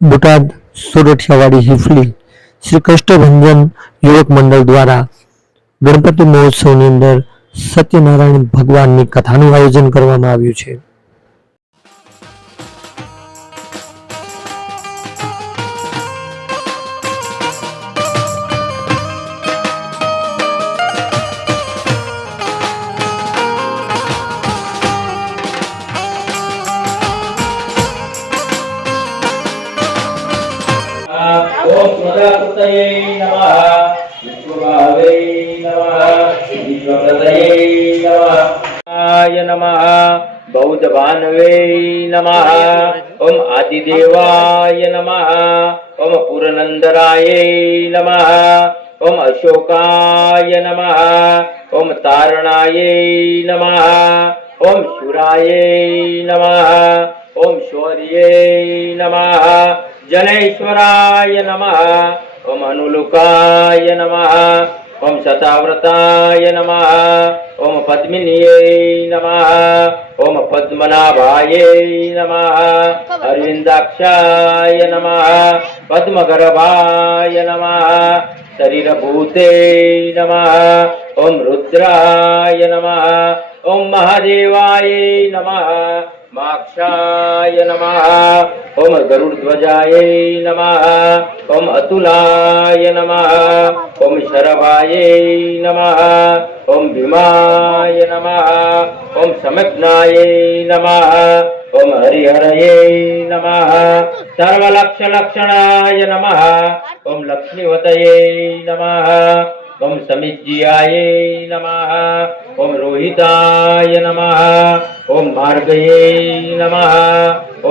બોટાદ સોરઠિયાવાડી હિફલી શ્રી કષ્ટભંજન યુવક મંડળ દ્વારા ગણપતિ મહોત્સવની અંદર સત્યનારાયણ ભગવાનની કથાનું આયોજન કરવામાં આવ્યું છે. ओम प्रजापतये नमः विश्वभावे नमः विश्वप्रदये नमः आय नमः बौद्धभानवे नमः ओम आदिदेवाय नमः ओम पुरनंदराय नमः ओम अशोकाय नमः ओम तारणाय नमः ओम शूराय नमः ओम शौर्ये नमः जनेश्वराय नमः ओम अनुलुकाय नमः ओम शताव्रताय नमः ओम पद्मिन्ये नमः ओम पद्मनाभाय नमः अरविंदाक्षाय नमः पद्मगर्भाय नमः शरीरभूते नमः ओम रुद्राय नमः ओम महादेवाय नमः माक्षाय नमः ओम गरुड़ध्वजाय नमः ओम अतुलाय नमः ओम शरभाय नमः ओम भीमाय नमः ओम समज्ञाय नमः ओम हरिहरये नमः सर्वलक्षलक्षणाय नमः ओम लक्ष्मीवतये नमः ओम समिज्याय नमः ओम रोहिताय नमः ओम मार्गये नमः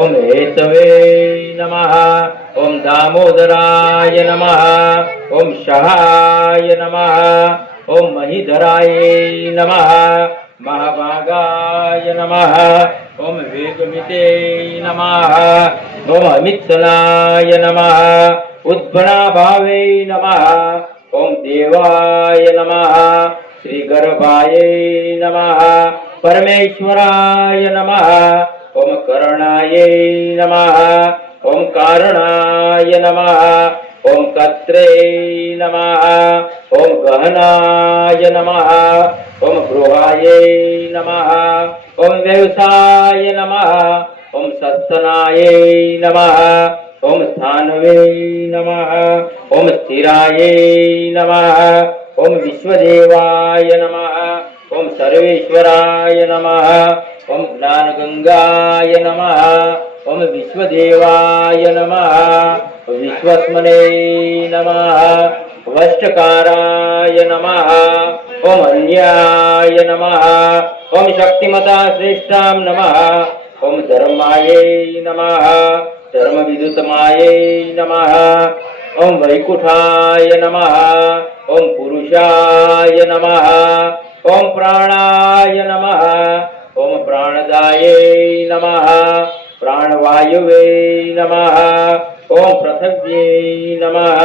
ओम हेतवे नमः ओम दामोदराय नमः ओम शहाय नमः ओम महीधराय नमः महाभागाय नमः ओम वेगमिते नमः ओम अमित्सनाय नमः उद्भणाभावे नमः ओम देवाय नमः श्री गर्भाय नमः परमेश्वराय नमः ओम करणाय नमः ओम कारणाय नमः ओम कत्रे नमः ओम गहनाय नमः ओम गृहाय नमः ओम व्यवसाय नमः ओम सत्सनाय नमः ओम स्थानवे नमः ओम स्थिराय नमः ओम विश्वदेवाय नमः ओम सर्वेश्वराय नमः ओम ज्ञानगंगाय नमः ओम विश्वदेवाय नमः विश्वस्मने नमः वष्टकाराय नमः ओम अन्याय नमः ओम शक्तिमता श्रेष्ठां नमः ओम धर्माय नमः धर्मविदुतमाय नमः ओम वैकुंठाय नमः ओम पुरुषाय नमः ओम प्राणाय नमः ओम प्राणदाय नमः प्राणवायुवे नमः ओम पृथिव्यै नमः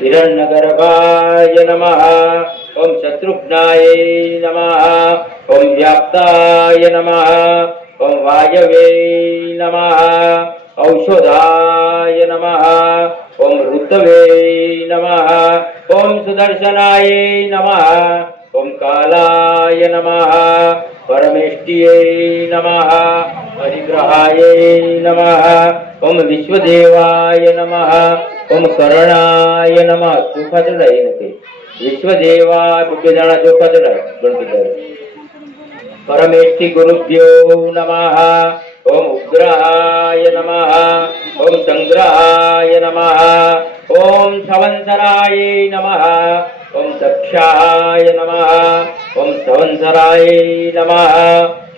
हिरण्यगर्भाय नमः ओम शत्रुघ्नाय नमः ओम व्याप्ताय नमः ओम वायवे नमः औषधाय नमः ओम ऋतवे नमः ओम सुदर्शनाय नमः ओम कालाय नमः परमेष्टिये नमः परिग्रहाय नमः ओम विश्वदेवाय नमः ओम करणाय नमः सुखदय नके विश्वदेवा बुद्धजाना सुखदय गणपति परमेष्टि गुरुभ्यो नमः ओम उग्राय नमः ओम संग्रहाय नमः ओम संवत्सराय नमः ओम दक्षाय नमः ओम संवत्सराय नमः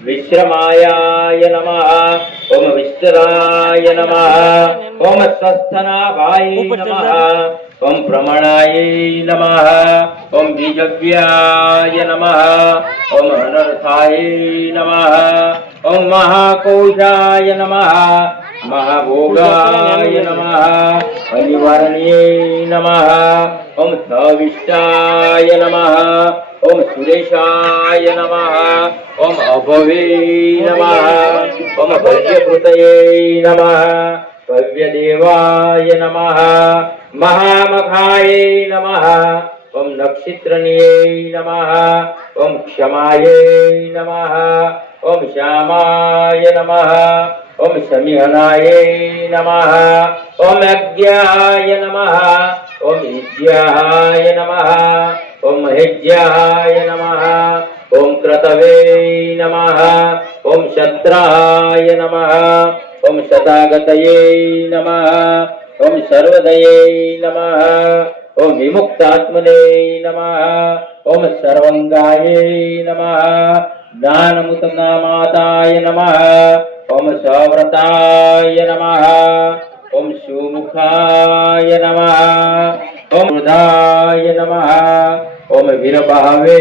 विश्रमायाय नमः ओम विस्तराय नमः ओम स्वस्थनाभाय नमः ओम प्रमणाय नमः ओम बीजव्याय नमः ओम अनर्थाय नमः ओम महाकोशाय नमः महाभोगाय नमः अनिवारण्ये नमः ओम सविष्टाय नमः ओम सुरेशाय नमः ओम अभवे नमः ओम भज्यकृतये नमः भव्यदेवाय नमः महामखाय नमः ओम नक्षत्रनिये नमः ओम क्षमाये नमः ओम श्यामाय नमः ओम समिहनाय नमः ओम यज्ञाय नमः ओम युज्याय नमः ओम महेज्याय नमः ओम क्रतवे नमः ओम शत्राय नमः ओम शतागतये नमः ओम सर्वदये नमः ओम विमुक्तात्मने नमः ओम सर्वंगाये नमः ज्ञानमुतनामाताय नमः ओम सव्रताय नमः ओम सुमुखाय नमः ओम हृदाय नमः ओम वीरभावे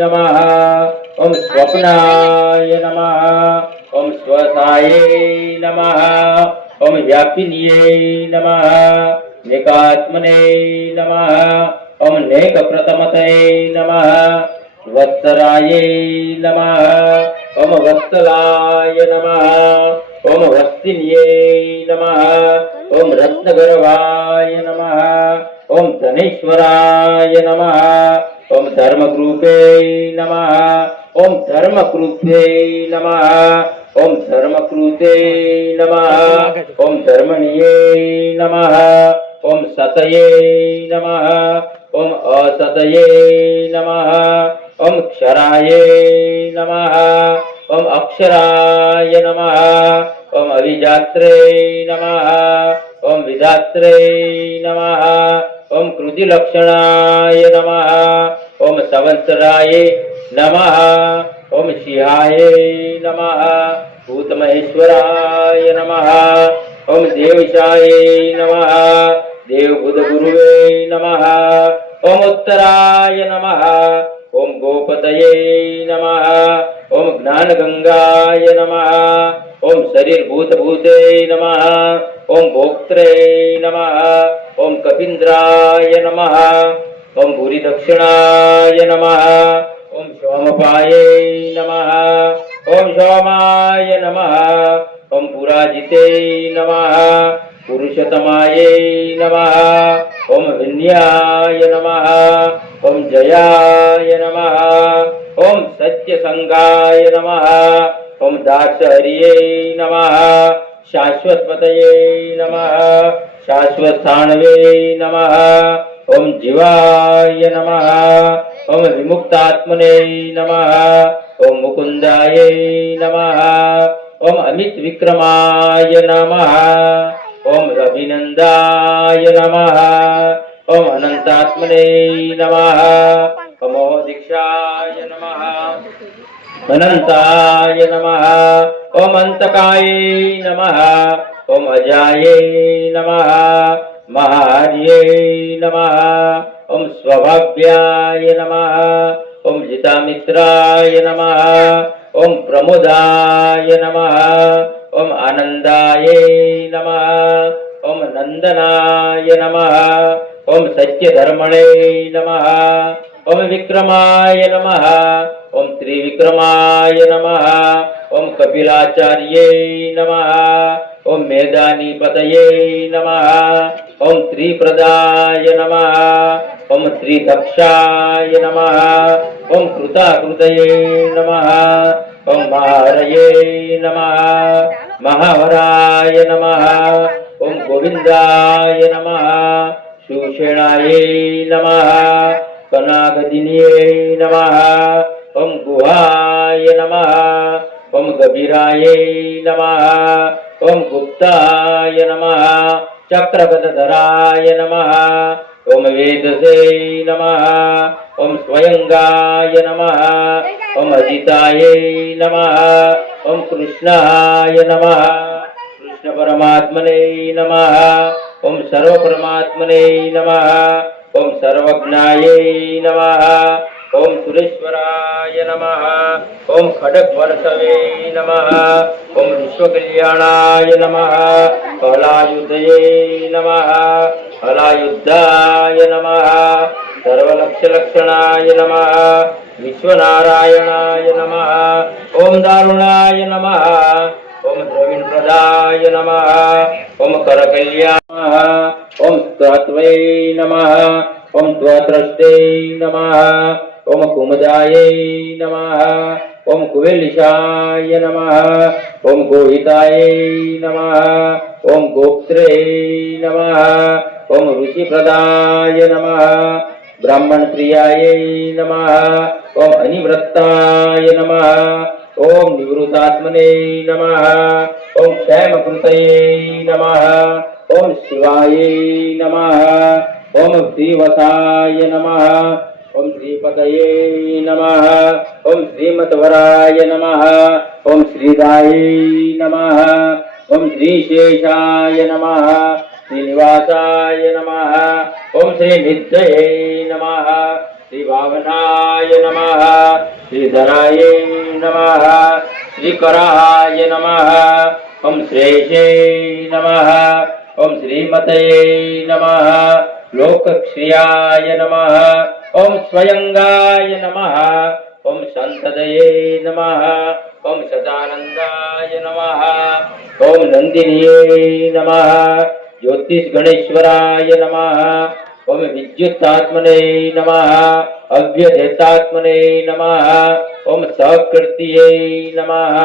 नमः ओम स्वप्नाय नमः ओम स्वसाये नमः ओम व्यापिन्ये नमः नेकात्मने नमः ओम नेक प्रथमते नमः वत्सराये नमः ओम वत्सलाय नमः ओम वस्तिन्ये नमः ओम रत्नगर्भाय नमः ओम धनेश्वराय नमः ओम धर्मकृपे नमः ओम धर्मकृते नमः ओम धर्मकृते नमः ओम धर्मणीये नमः ओम सतये नमः ओम असतये नमः ओम क्षराये नमः ओम अक्षराय नमः ओम अविजात्रे नमः ओम विधात्रे नमः ओम कृतिलक्षणाय नमः ओम संवत्सराय नमः ओम शिहाय नमः भूतमहेश्वराय नमः ओम देवशाय नमः देवबुधगुरुवे नमः ओम उत्तराय नमः ओम गोपतये नमः ओम ज्ञानगंगाय नमः ओम शरीरभूतभूते नमः ओम भोक्त्रे नमः ओम कपीन्द्राय नमः ओम भूरिदक्षिणाय नमः ओम सोमपाये नमः ओम सोमाय नमः ओम पुराजिते नमः पुरुषोत्तमाये नमः ओम विन्याय नमः ओम जयाय नमः ओम सत्यसंगाय नमः ओम दासहरिये नमः शाश्वतपतये नमः शाश्वतस्थानवे नमः ओम जीवाय नमः ओम विमुक्तात्मने नमः ओम मुकुंदाय नमः ओम अमित विक्रमाय नमः ओम रविनंदाय नमः ओम अनंतात्मने नमः ओम दीक्षाय नमः अनंताय नमः ओम अंतकाय नमः ओम अजाय नमः महार्ये नमः ओम स्वभाव्याय नमः ओम जितामित्राय नमः ओम प्रमोदाय नमः ओम आनंदाय नमः ओम नंदनाय नमः ओम सत्यधर्मणे नमः ओम विक्रमाय नमः ओम त्रिविक्रमाय नमः ओम कपिलाचार्ये नमः ओम मेधानीपतये नमः ओम त्रिप्रदाय नमः ओम त्रिदक्षाय नमः ओम कृताकृतये नमः ओम महारये नमः महावराय नमः ओम गोविंदाय नमः सुषेणाय नमः कनागदिन्ये नमः ओम गुहाय नमः ओम गभीराय नमः ओम गुप्ताय नमः चक्रगदधराय नमः ओम वेदसे नमः ओम स्वयंगाय नमः ओम अजिताय नमः ओम कृष्णाय नमः कृष्ण परमात्मने नमः ओम सर्व परमात्मने नमः ओम सर्वज्ञाय नमः ओम सुरेश्वराय नमः ओम खड्गवर्षवे नमः ओम विश्वकल्याणाय नमः कलायुधये नमः कलायुद्धाय नमः सर्वलक्ष्यलक्षणाय नमः विश्वनारायणाय नमः ओम दारुणाय नमः ओम द्रविण प्रदाय नमः ओम करकल्याण नमः ओम स्तत्वे नमः ओम त्वत्रस्ते नमः ओम कुमुदाय नमः ओम कुवेलिशाय नमः ओम गोहिताय नमः ओम गोप्त्रे नमः ओम ऋषिप्रदाय नमः ब्राह्मण प्रियाय नमः ओम अनिवृत्ताय नमः ओम निवृत्तात्मने नमः ओम क्षेमकृतये नमः ओम शिवाय नमः ओम श्रीवसाय नमः ओम श्रीपतये नमः ओम श्रीमद्वराय नमः ओम श्रीदाय नमः ओम श्रीशेषाय नमः श्रीनिवासाय नमः ओम श्रीनित्यये नमः श्रीभावनाय नमः श्रीधराय नमः श्रीकराय नमः ओम श्रेषे नमः ओम श्रीमतये नमः लोकक्षयाय नमः ओम स्वयंगाय नमः ओम संतदये नमः ओम सदानंदाय नमः ओम नंदिनिये नमः ज्योतिष गणेश्वराय नमः ओम विद्युतात्मने नमः अव्यधेतात्मने नमः ओम सकृतिये नमः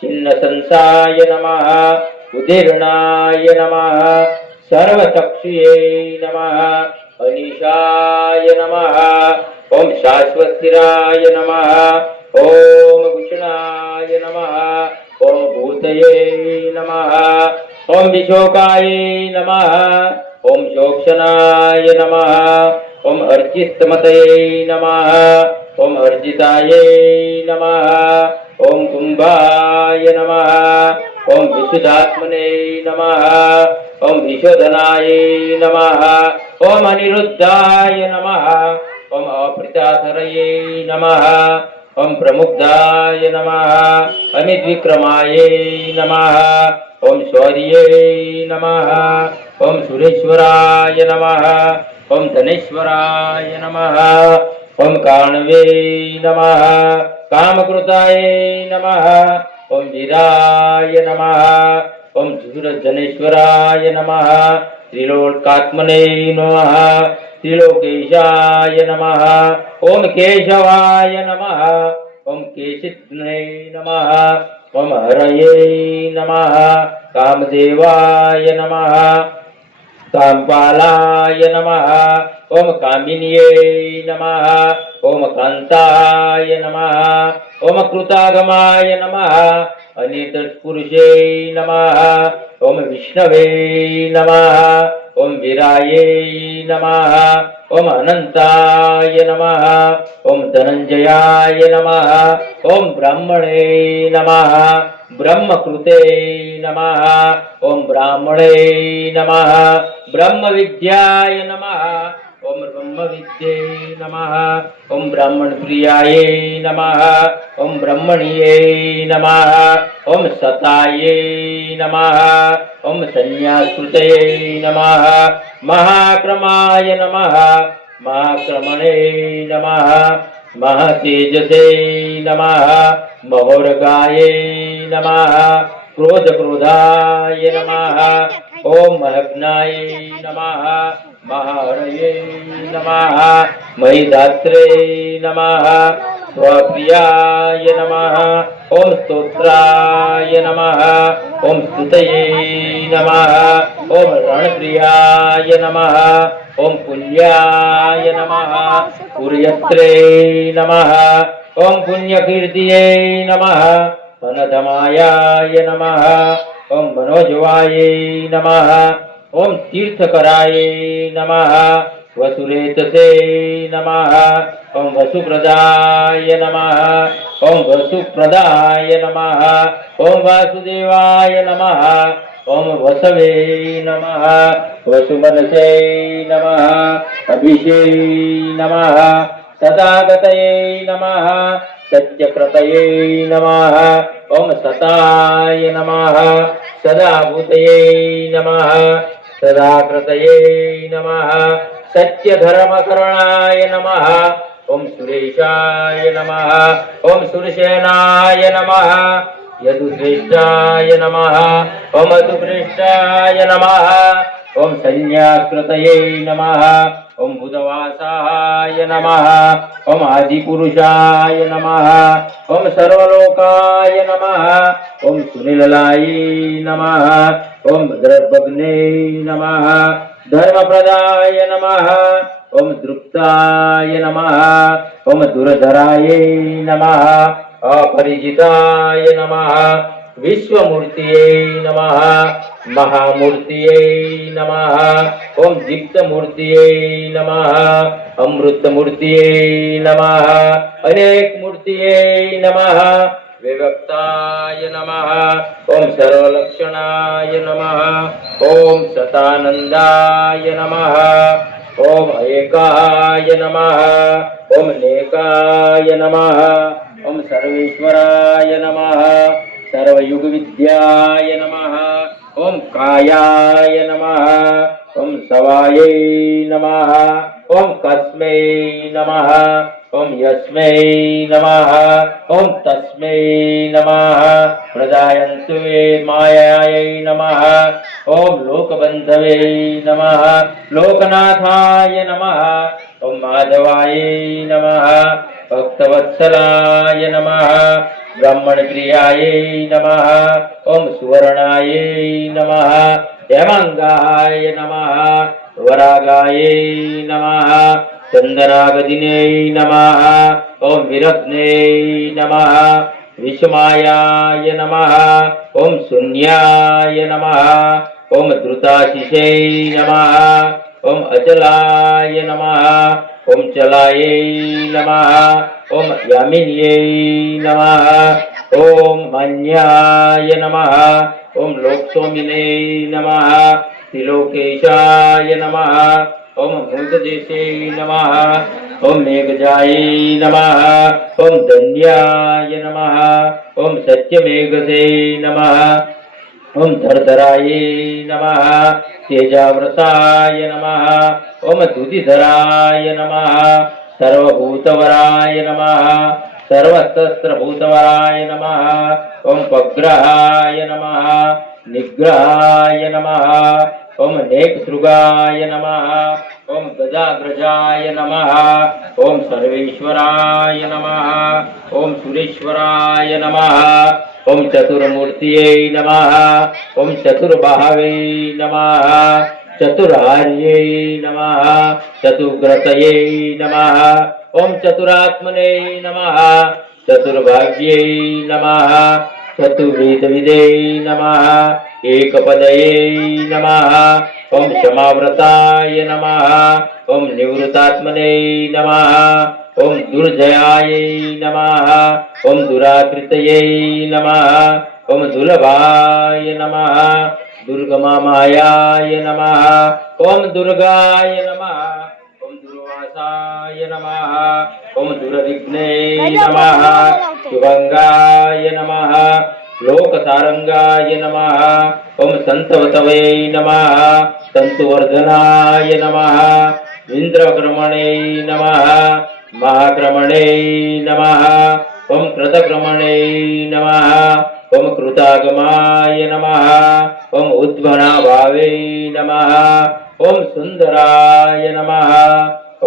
छिन्नसंसाय नमः उदीर्णाय नमः सर्वचक्षुये नमः अनीशाय नमः ओम शाश्वतस्थिराय नमः ओम भूषणाय नमः ओम भूतये नमः ओम विशोकाय नमः ओम शोक्षणाय नमः ओम अर्चिस्तमतये नमः ओम अर्जिताय नमः ओम कुंभाय नमः ओम विशुद्धात्मने नमः ओम विशोधनाय नमः ओम अनिरुद्धाय नमः ओम अप्रिताधरये नमः ओम प्रमुग्धाय नमः अमिद्विक्रमाय नमः ओम शौर्ये नमः ओम सुरेश्वराय नमः ओम धनेश्वराय नमः ओम कारणवे नमः कामकृताय नमः ओम वीराय नमः ओम धूरजनेश्वराय नमः त्रिलोकात्मने नमः त्रिलोकेशाय नमः ओम केशवाय नमः ओम केशित्ने नमः ओम हरये नमः कामदेवाय नमः कामपालाय नमः ओम कामिन्ये नमः ओम कांताय नमः ओम कृतागमाय नमः अनितत्पुरुषे नमः ओम विष्णवे नमः ओम वीराये नमः ओम अनंताय नमः ओम धनंजयाय नमः ओम ब्राह्मणे नमः ब्रह्मकृते नमः ओम ब्राह्मणे नमः ब्रह्म विद्याय नमः ओम ब्रह्म विद्ये नमः ओम ब्राह्मण प्रियाय नमः ओम ब्रह्मणिये नमः ओम सताये नमः ओम संन्यासकृतये नमः महाक्रमाय नमः महाक्रमणे नमः महतेजसे नमः महोरगाये नमः क्रोधक्रोधाय नमः ओम महग्नाय नमः महाहरये नमः महिदात्रे नमः स्वप्रियाय नमः ओम स्तोत्राय नमः ओम स्तुतये नमः ओम रणप्रियाय नमः ओम पुण्याय नमः पुर्यत्रे नमः ओम पुण्यकीर्तिये नमः धनधमायाय नमः ओम मनोजवाय नमः ओम तीर्थकराय नमः वसुरेतसे नमः ओम वसुप्रदाय नमः ओम वसुप्रदाय नमः ओम वासुदेवाय नमः ओम वसवे नमः वसुमनसे नमः अभिषे नमः सदागतये नमः सत्यकृतये नमः ओम सताय नमः सदाभूतये नमः सदाकृतये नमः सत्यधर्मकरणाय नमः ओम सुरेशाय नमः ओम सुरसेनाय नमः यदुश्रेष्ठाय नमः ओम मधुप्रेष्ठाय नमः ओम संज्ञाकृतये नमः ओम बुधवासाय नमः ओम आदिपुरुषाय नमः ओम सर्वलोकाय नमः ओम सुनिललाय नमः ओम द्रवग्ने नमः धर्मप्रदाय नमः ओम दृप्ताय नमः ओम दुरधराय नमः अपरिजिताय नमः विश्वमूर्तये नमः महामूर्तये नमः ओम दीप्तमूर्तये नमः अमृतमूर्तये नमः अनेक मूर्तये नमः विभक्ताय नमः ओम सर्वलक्षणाय नमः ओम सतानंदाय नमः ओम एकाय नमः ओम नेकाय नमः ओम सर्वेश्वराय नमः सर्वयुगविद्याय नमः ओम कायाय नमः ओम सवायै नमः ओम कस्मै नमः ओम यस्मै नमः ओम तस्मै नमः प्रदायन्तु वे मायायै नमः ओम लोकबन्धवे नमः लोकनाथाय नमः ओम माधवाय नमः भक्तवत्सलाय नमः ब्राह्मणप्रियाय नमः ओम सुवर्णाय नमः हेमांगाय नमः वरागाय नमः चंदनागदिने नमः ओम विरत्ने नमः विषमायाय नमः ओम शून्याय नमः ओम द्रुताशिषे नमः ओम अचलाय नमः ओम चलाय नमः ओम यामिन्ये नमः ओम मान्याय नमः ओम लोकस्वामिने नमः त्रिलोकेशाय नमः ओम भूतदेशे नमः ओम मेघजाय नमः ओम धन्याय नमः ओम सत्यमेघसे नमः ओम धरधराय नमः तेजाव्रताय नमः ओम दुतिधराय नमः सर्वभूतवराय नमः सर्वशस्त्रभूतवराय नमः ओम पग्रहाय नमः निग्रहाय नमः ओम नेकसृगाय नमः ओम गदाग्रजाय नमः ओम सर्वेश्वराय नमः ओम सुरेश्वराय नमः ओम चतुर्मूर्तये नमः ओम चतुर्बाहवे नमः चतुरार्ये नमः चतुर्ग्रतये नमः ओम चतुरात्मने नमः चतुर्भाग्ये नमः चतुर्वेदविदे नमः एकपदये नमः ओम क्षमाव्रताय नमः ओम निवृत्तात्मने नमः ओम दुर्जयाय नमः ओम दुराकृतये नमः ओम दुर्लभाय नमः दुर्गमामायाय नमः ओम दुर्गाय नमः ओम दुर्वासाय नमः ओम दुर्विघ्ने नमः शुभंगाय नमः लोकसारंगाय नमः ओम संतवतवे नमः तंतुवर्धनाय नमः इंद्रक्रमणे नमः महाक्रमणे नमः ओम कृतक्रमणे नमः ओम कृतागमाय नमः ओम उद्भवनाभावे नमः ओम सुंदराय नमः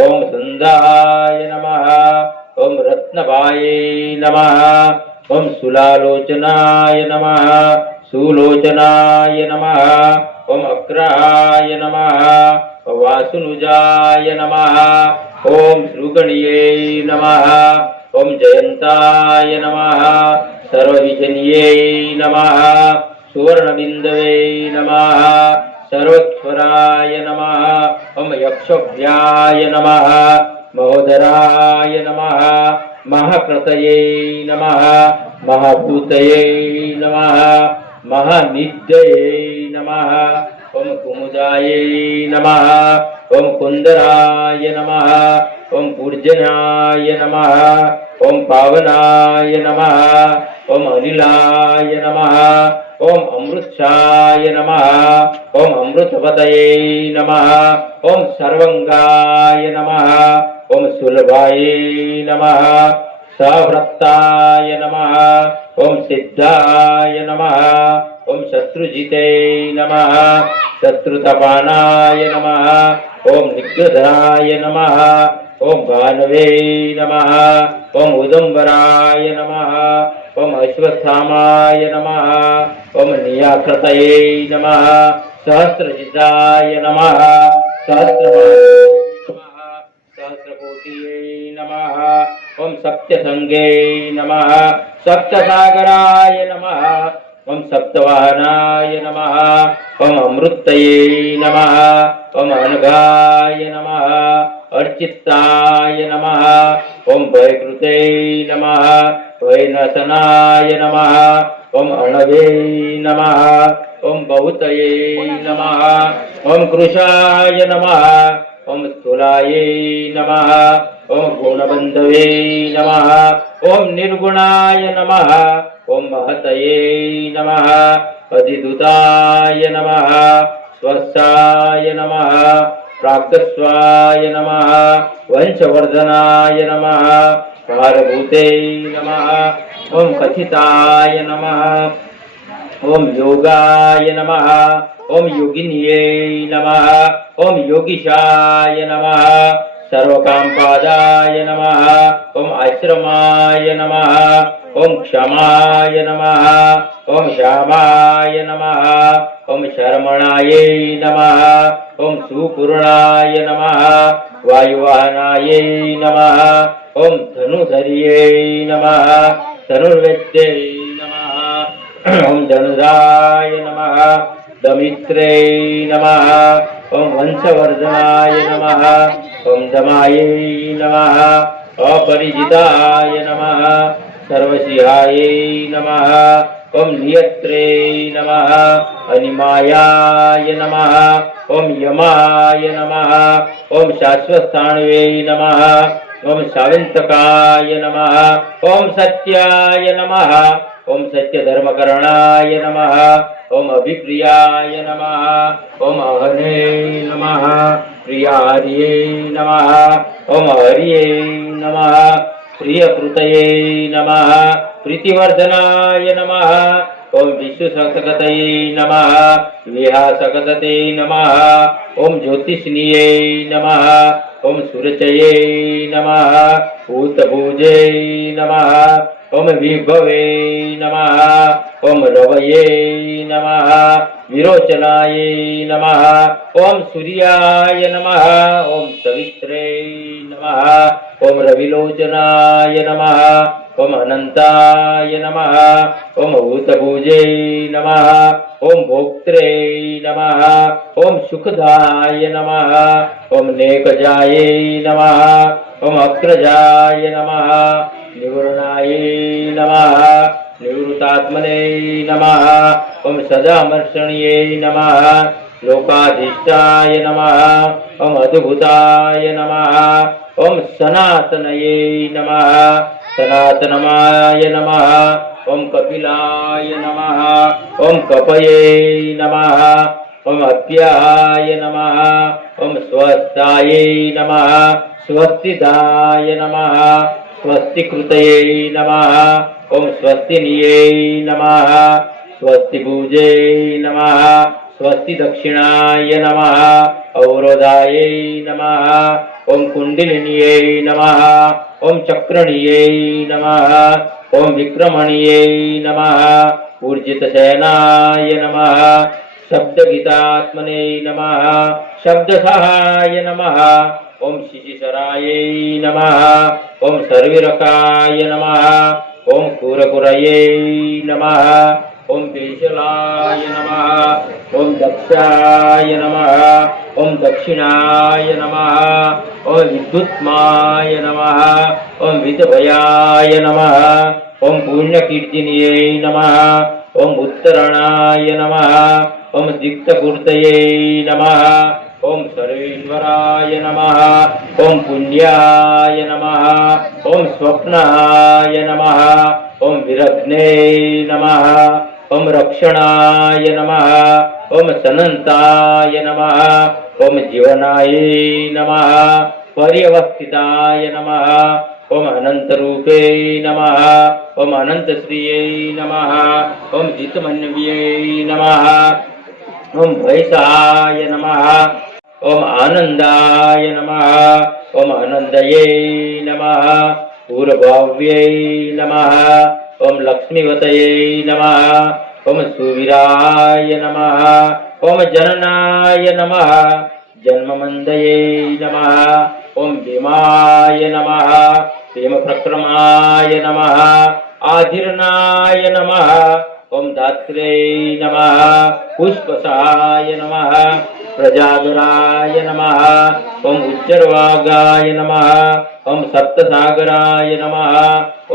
ओम सुंदराय नमः ओम रत्नभाय नमः ओम सुलालोचनाय नमः सुलोचनाय नमः ओम अग्रहाय नमः वासुनुजाय नमः ओम श्रुगणिये नमः ओम जयंताय नमः सर्वविजन्ये नमः सुवर्णबिन्दवे नमः सर्वस्वराय नमः ओम यक्षभ्याय नमः महोदराय नमः महाकृतये नमः महाभूतये नमः महानिद्यये नमः ओम कुमुदाय नमः ओम कुंदराय नमः ओम पूर्जनाय नमः ओम पावनाय नमः ओम अनिलाय नमः ओम अमृतसाय नमः ओम अमृतपतये नमः ओम सर्वंगाय नमः ओम सुलभाय नमः सवृत्ताय नमः ओम सिद्धाय नमः ओम शत्रुजिते नमः शत्रुतपानाय नमः ओम निग्रधराय नमः ओम भानवे नमः ओम उदंबराय नमः ओम अश्वत्थामाय नमः ओम नियाकृतये नमः सहस्रजिताय नमः सहस्रकोटिये नमः ओम सप्तसंगे नमः सप्तसागराय नमः ओम सप्तवाहनाय नमः ओम अमृतये नमः ओम अनघाय नमः अर्चिताय नमः ओम भयकृते नमः भयनशनाय नमः ओम अणवे नमः ओम बहुतये नमः ओम कृशाय नमः ओम स्थूलाय नमः ओम गुणबंधवे नमः ओम निर्गुणाय नमः ओम महतये नमः अधिदूताय नमः स्वस्थाय नमः प्राक्तस्वाय नमः वंशवर्धनाय नमः भारभूते नमः ओम कथिताय नमः ओम योगाय नमः ओम योगिन्ये नमः ओम योगीशाय नमः सर्वकामपादाय नमः ओम आश्रमाय नमः ओम क्षमाय नमः ओम श्यामाय नमः ओम शर्मणाय नमः ओम सुपूर्णाय नमः वायुवाहनाय नमः ओम धनुधर्ये नमः धनुर्वेद्ये नमः ओम धनुराय नमः दमित्रे नमः ओम वंशवर्धनाय नमः ओम दमाय नमः अपरिजिताय नमः सर्वसिंहाय नमः ओम नियत्रे नमः अनिमायाय नमः ओम यमाय नमः ओम शाश्वतस्थाणवे नमः ओम साविंतकाय नमः ओम सत्याय नमः ओम सत्यधर्मकरणाय नमः ओम अभिप्रियाय नमः ओम अहने नमः प्रियार्ये नमः ओम हरिये नमः प्रियकृतये नमः प्रीतिवर्धनाय नमः ओम विश्वसकतये नमः विहासकतये नमः ओम ज्योतिष्निये नमः ओम सुरचये नमः भूतभुजे नमः ओम विभवे नमः ओम रवये नमः विरोचनाय नमः ओम सूर्याय नमः ओम सवित्रे नमः ओम रविलोचनाय नमः ओम अनंताय नमः ओम भूतभुजे नमः ओम भोक्त्रे नमः ओम सुखदाय नमः ओम नेकजाय नमः ओम अग्रजाय नमः निवृणाय नमः निवृतात्मने नमः ओम सदामर्षणीये नमः लोकाधीष्टाय नमः ओम अद्भुताय नमः ओम सनातनये नमः सनातनमाय नमः ओम कपिलाय नमः ओम कपये नमः ओम अप्याय नमः ओम स्वस्थाय नमः स्वस्तिदाय नमः स्वस्तिकृतये नमः ओम स्वस्तिनिये नमः स्वस्तिभुजे नमः स्वस्ति दक्षिणाय नमः अवरोधाय नमः ओम कुंडलिन्ये नमः ओम चक्रणीये नमः ओम विक्रमणीये नमः ऊर्जितशयनाय नमः शब्दगीतात्मने नमः शब्दसहाय नमः ओम शिशिशराय नमः ओम सर्विरकाय नमः ओम कुरकुरये नमः ओम पेशलाय नमः ओम दक्षाय नमः ओम दक्षिणाय नमः ओम विद्युत्माय नमः ओम वितभयाय नमः ओम पुण्यकीर्तिनिये नमः ओम उत्तरणाय नमः ओम दिक्तपूर्तये नमः ओम सर्वेश्वराय नमः ओम पुण्याय नमः ओम स्वप्नाय नमः ओम विरग्ने नमः ओम रक्षणाय नमः ओम सनंताय नमः ओम जीवनाय नमः पर्यवस्थिताय नमः ઓમ અનંત રૂપે નમઃ ઓમ અનંત શ્રીયે નમઃ ઓમ જીતમન્વ્યે નમઃ ઓમ ભૈસાય નમઃ ઓમ આનંદાય નમઃ ઓમ આનંદયે નમઃ પૂર્વવ્યે નમઃ ઓમ લક્ષ્મીવતયે નમઃ ઓમ સુવીરાય નમઃ ઓમ જનનાય નમઃ જન્મમંદયે નમઃ ઓમ ભીમાય નમઃ ભીમપ્રક્રમાય નમઃ આધિર્નાય નમઃ ઓમ ધાત્રે નમઃ પુષ્પસાય નમઃ પ્રજાગરાય નમઃ ઓમ ઉચ્ચર્વાગાય નમઃ ઓમ સપ્તસાગરાય નમઃ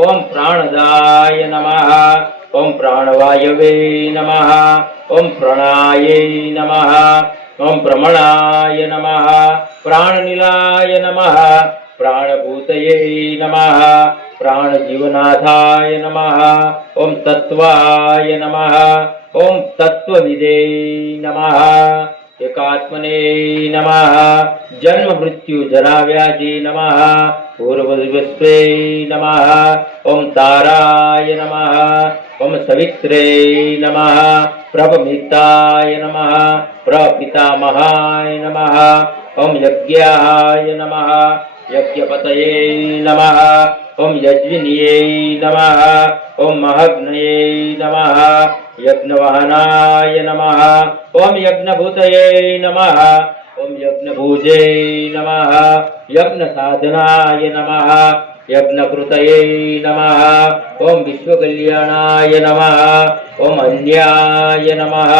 ઓમ પ્રાણદાય નમઃ ઓમ પ્રાણવાયવે નમઃ ઓમ પ્રણાય નમઃ ઓમ પ્રમણાય નમઃ પ્રાણનિલાય નમઃ પ્રાણભૂતયે નમઃ પ્રાણજીવનાથાય નમઃ ઓમ તત્વાય નમઃ ઓમ તત્વવિદે નમઃ એકાત્મને નમઃ જન્મ મૃત્યુ જરા વ્યાધિ નમઃ પૂર્વવિશ્વે નમઃ ઓમ તારાય નમઃ ઓમ સવિત્રે નમઃ પ્રભમિતાય નમઃ પ્રપિતામહાય નમઃ ઓમ યજ્ઞાય નમઃ યજ્ઞપતયે નમઃ ઓમ યજ્ઞિન્યે નમઃ ઓમ મહાગ્નયે નમઃ યજ્ઞવાહનાય નમઃ ઓમ યજ્ઞભૂતયે નમઃ ઓમ યજ્ઞભુજે નમઃ યજ્ઞસાધનાય નમઃ યજ્ઞકૃતયે નમઃ ઓમ વિશ્વકલ્યાણાય નમઃ ઓમ અન્યાય નમઃ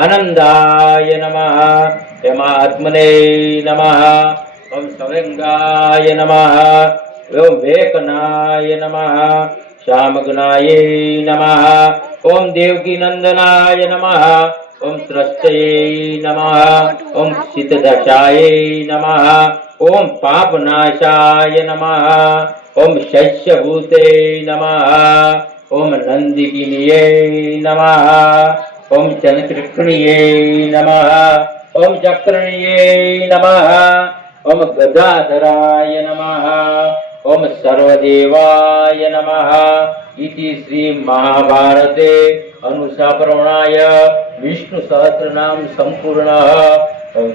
આનંદાય નમઃ હેમાત્મને નમઃ ઓમ સવેંગાય નમઃ ઓમ વેકનાય નમઃ શ્યામગનાય નમઃ ઓમ દેવકીનંદનાય નમઃ ઓમ ત્રષ્ટયે નમઃ ઓમ ક્ષિતદશાય નમઃ ઓમ પાપનાશાય નમઃ ઓમ શૈષ્યભૂતે નમઃ ઓમ નંદિકિનીય નમઃ ઓમ ચનકૃષ્ણિય નમઃ ઓમ ચક્રણીય નમઃ ઓમ ગદાધરાય નમઃ ઓમ સર્વદેવાય નમઃ ઇતિ શ્રી મહાભારતે અનુશાપર્વણાય વિષ્ણુ સહસ્રનામ સંપૂર્ણ ઓમ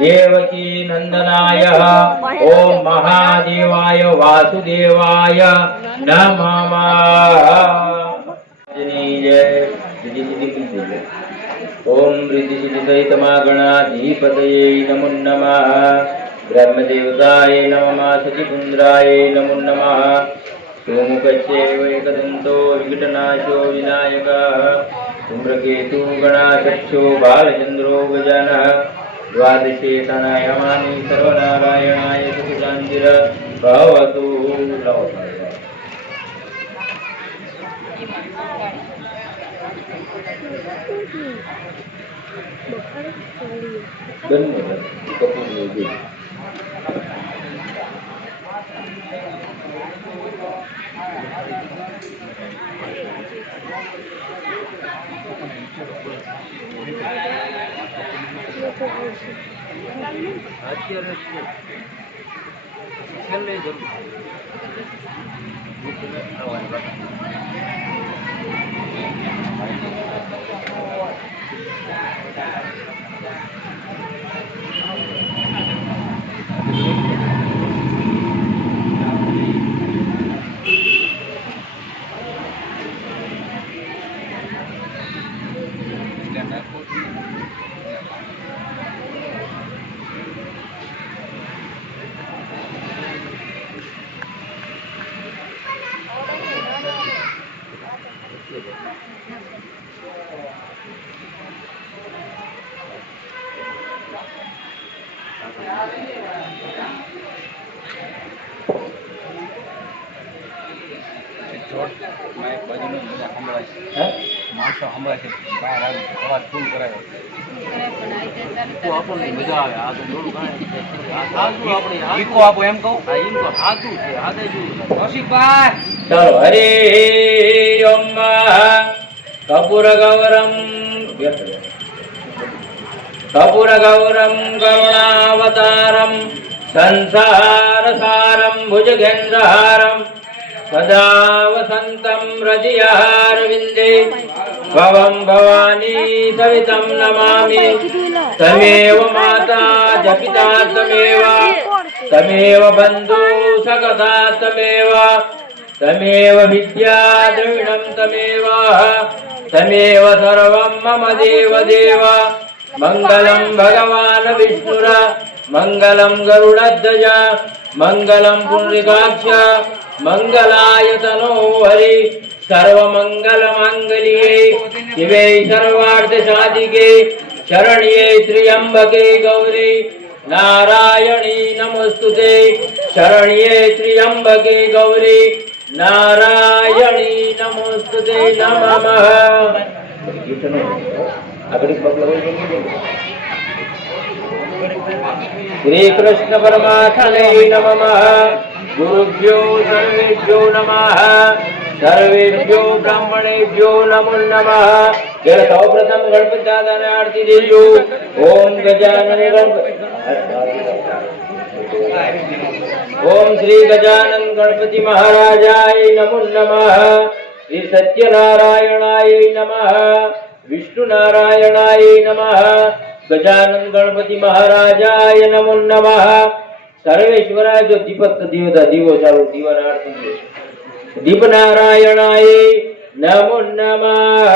દેવકી નંદનાય ઓમ મહાદેવાય વાસુદેવાય નમઃ ઓમ રિદ્ધિસિદ્ધિસહિતમા ગણાધિપતયે નમો નમઃ બ્રહ્મદેવતાય નમઃ સચિકુંદ્રાય નમો નમઃ સોમુખસ્યૈવ એકદંતો વિઘટનાશો વિનાયકः ધૂમ્રકેતુ ગણાધક્ષો બાલચંદ્રો ગજાનઃ દ્વાદશે તનયમાની સર્વનારાયણાય સુખશાંતિર ભવતુ. માણસો હમણાં છે બહાર આવે અવાજ ફૂલ કરાવે તો આપણને મજા આવે. આ તો થોડું કાંઈ વીકો આપો એમ કહું એમ તો હાથું છે હાથે જોયું કૌશિકભાઈ. ચાલો હરે ઓમ कर्पूरगौरं कर्पूरगौरं करुणावतारं संसारसारं भुजगेन्द्रहारं सदा वसन्तं हृदयारविन्दे भवं भवानी सवितं नमामि। तमेव माता च पिता तमेव तमेव बन्धु सखा तमेव तमेव विद्या द्रविणं तमेव तमेव सर्वं मम देव देव। मङ्गलं भगवान् विष्णुर मङ्गलं गरुडध्वज मङ्गलं पुण्डरीकाक्ष मङ्गलाय तनो हरि सर्वमङ्गलमाङ्गल्ये शिवे सर्वार्थसाधिके शरण्ये त्र्यम्बके गौरी नारायणी नमोस्तुते। शरण्ये त्र्यम्बके गौरी नारायणी नमोस्तुते नमः। श्री कृष्ण परमात्मने नमः। गुरुभ्यो सर्वेभ्यो नमः। सर्वेभ्यो ब्राह्मणेभ्यो नमो नमः। जरा सर्वप्रथम गणपति दादा ने आरती देजो। ओम गजानन ओम श्री गजानन गणपति महाराजाय नमो नमः। श्री सत्यनारायणाय नमः। विष्णु नारायणाय नमः। गजानन गणपति महाराजाय नमो नमः। सर्वेश्वराय जो दीपक दीवता दीवो चालू दीवन आरती दीप नारायणाय नमो नमः।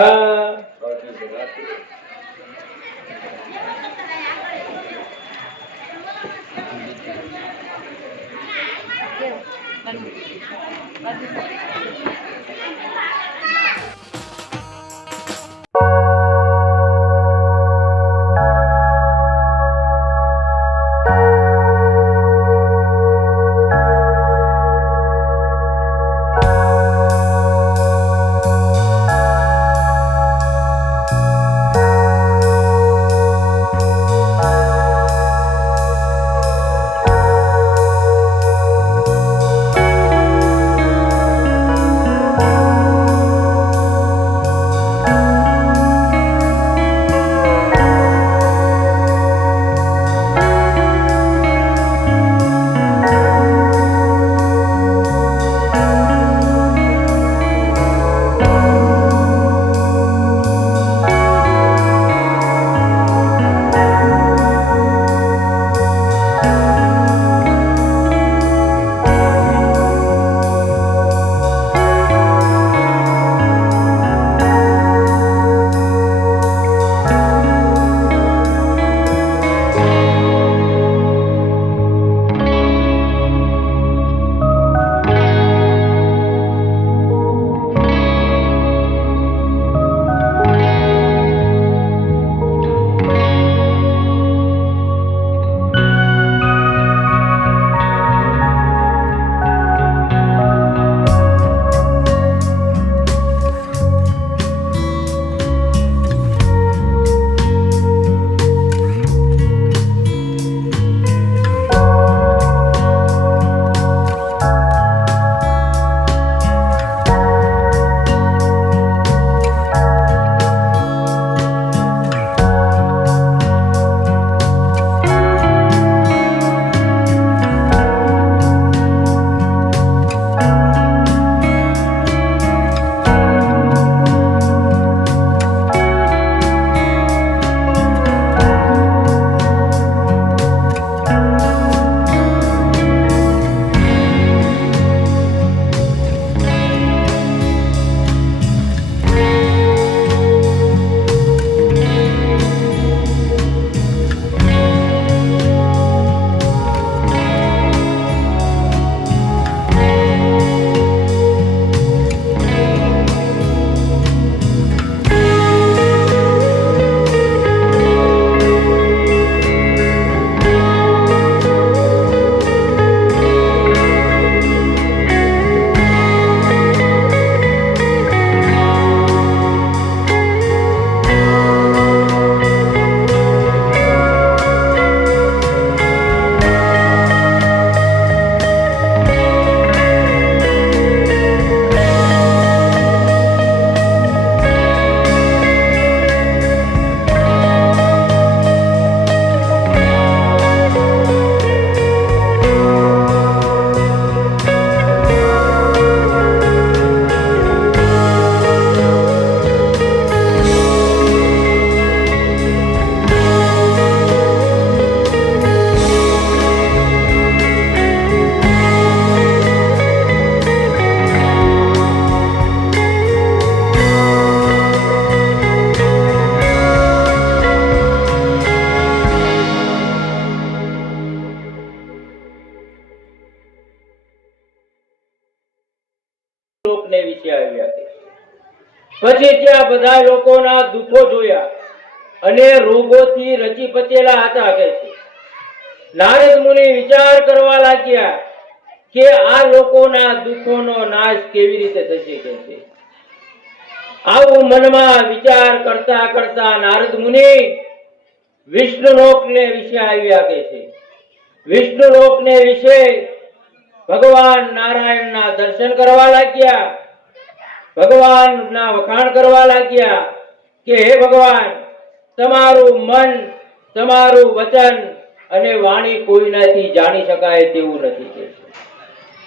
લોકને વિશે આવ્યા કે પછી ત્યાં બધા લોકોના દુઃખો જોયા અને રોગોથી રચી પચેલા હતા કે છે. નારદ મુનિ વિચાર કરવા લાગ્યા કે આ લોકોના દુઃખોનો નાશ કેવી રીતે થશે કે છે. આવું મનમાં વિચાર કરતા કરતા નારદ મુનિ વિષ્ણુ લોકને વિશે આવ્યા કે છે. વિષ્ણુ લોકને વિશે ભગવાન નારાયણના દર્શન કરવા લાગ્યા, ભગવાનના વખાણ કરવા લાગ્યા કે હે ભગવાન, તમારું મન, તમારું વચન અને વાણી કોઈનાથી જાણી શકાય તેવું નથી કે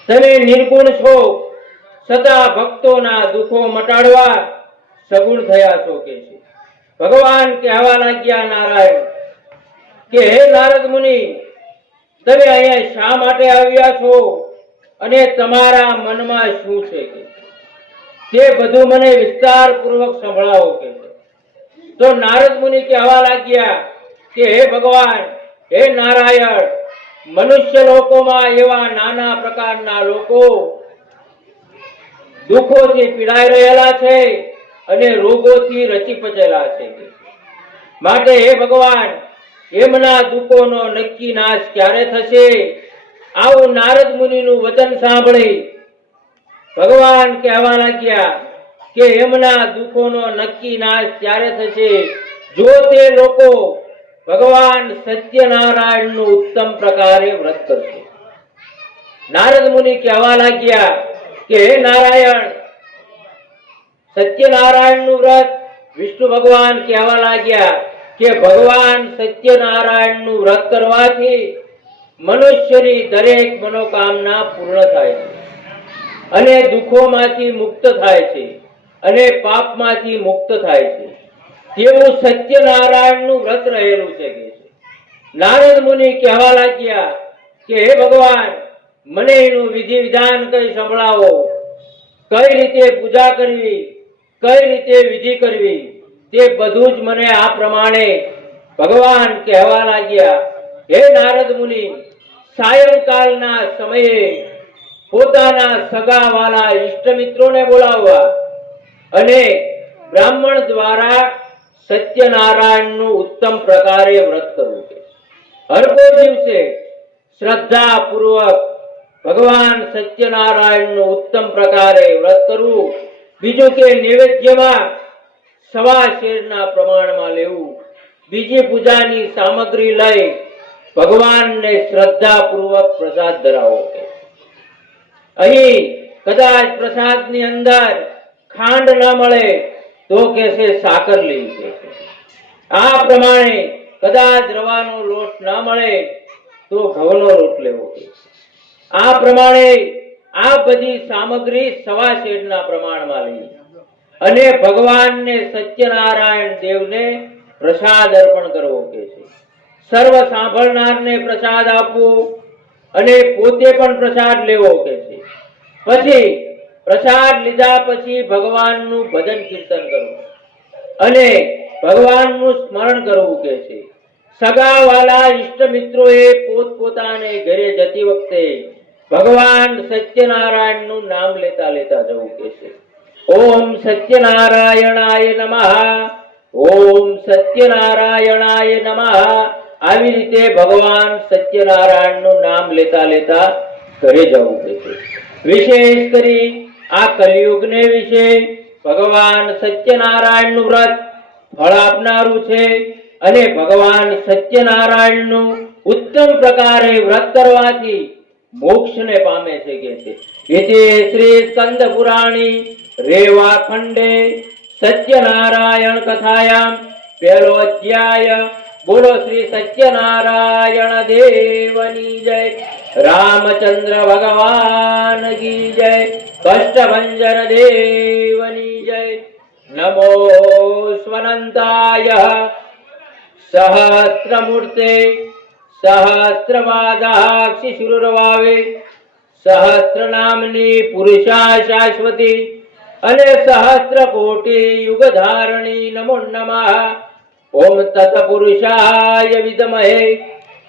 તમે નિર્ગુણ છો, છતાં ભક્તોના દુઃખો મટાડવા સગુણ થયા છો કે છે. ભગવાન કહેવા લાગ્યા નારાયણ કે હે નારદ મુનિ, તમે અહીંયા શા માટે આવ્યા છો અને તમારા મનમાં શું છે કે તે બધું મને વિસ્તાર પૂર્વક સંભળાવો કે. તો નારદ મુનિ કહેવા લાગ્યા કે હે ભગવાન, હે નારાયણ, મનુષ્ય લોકોમાં એવા નાના પ્રકારના લોકો દુઃખોથી પીડાઈ રહેલા છે અને રોગોથી રચી પચેલા છે. માટે હે ભગવાન, એમના દુઃખોનો નક્કી નાશ ક્યારે થશે? આવું નારદ મુનિનું વચન સાંભળી ભગવાન કહેવા લાગ્યા કે એમના દુઃખોનો નક્કી નાશ ત્યારે થશે જો તે લોકો ભગવાન સત્યનારાયણનું ઉત્તમ પ્રકારે વ્રત કરશે. નારદ મુનિ કહેવા લાગ્યા કે હે નારાયણ, સત્યનારાયણનું વ્રત વિષ્ણુ ભગવાન કહેવા લાગ્યા કે ભગવાન સત્યનારાયણનું વ્રત કરવાથી મનુષ્યની દરેક મનોકામના પૂર્ણ થાય છે અને દુઃખોમાંથી મુક્ત થાય છે અને પાપમાંથી મુક્ત થાય છે તેવું સત્યનારાયણનું વ્રત રહેલું છે કે નારદ મુનિ કહેવા લાગ્યા કે હે ભગવાન, મને એનું વિધિ વિધાન કઈ સંભળાવો. કઈ રીતે પૂજા કરવી, કઈ રીતે વિધિ કરવી, તે બધું જ મને આ પ્રમાણે ભગવાન કહેવા લાગ્યા. હે નારદ મુનિ, સાયંકાલના સમયે પોતાના સગાવાલા ઈષ્ટ મિત્રોને બોલાવવા અને બ્રાહ્મણ દ્વારા સત્યનારાયણનું ઉત્તમ પ્રકારે વ્રત કરવું છે. હર કોઈ દિવસે શ્રદ્ધા પૂર્વક ભગવાન સત્યનારાયણનું ઉત્તમ પ્રકારે વ્રત કરવું. બીજું કે નૈવેદ્યમાં 1.25 શેરના પ્રમાણમાં લેવું. બીજી પૂજાની સામગ્રી લઈ ભગવાનને શ્રદ્ધા પૂર્વક પ્રસાદ ધરાવો. અહીં કદાચ પ્રસાદની અંદર ખાંડ ન મળે તો કે છે સાકર લેવી. આ પ્રમાણે કદાચ રવાનો લોટ ન મળે તો ઘઉંનો લોટ લેવો. આ પ્રમાણે આ બધી સામગ્રી 1.25 શેરના પ્રમાણમાં લઈ અને ભગવાનને સત્યનારાયણ દેવને પ્રસાદ અર્પણ કરવો કે છે. સર્વ સાંભળનારને પ્રસાદ આપવો અને પોતે પણ પ્રસાદ લેવો કે છે. પછી પ્રસાદ લીધા પછી ભગવાનનું ભજન કીર્તન કરવું અને ભગવાનનું સ્મરણ કરવું કે છે. સગાવાલા ઈષ્ટ મિત્રોએ પોતપોતાને ઘરે જતી વખતે ભગવાન સત્યનારાયણનું નામ લેતા લેતા જવું કે છે. ઓમ સત્યનારાયણાય નમઃ, ઓમ સત્યનારાયણાય નમઃ. આવી રીતે ભગવાન સત્યનારાયણનું નામ લેતા લેતા ઘરે જવું કે છે. વિશેષ કરી આ કલિયુગને વિશે ભગવાન સત્યનારાયણનું વ્રત ફળ આપનારું છે અને ભગવાન સત્યનારાયણનું ઉત્તમ પ્રકારે વ્રત કરવાથી મોક્ષને પામે છે કે છે. ઇતિ શ્રી સ્કંદ પુરાણી રેવા ખંડે સત્યનારાયણ કથાયામ પહેલો અધ્યાય. બોલો શ્રી સત્યનારાયણ દેવની જય. રામચંદ્ર ભગવાન કી જય. કષ્ટભંજન દેવની જય. નમો સ્વનંતાય સહસ્રમૂર્તે સહસ્રપાદાક્ષી શુરુરવાવે સહસ્ર નામની પુરુષા શાશ્વતી અને સહસ્ર કોટી યુગ ધારણી. નમો નમઃ. ઓમ તત્પુરુષાય વિદ્મહે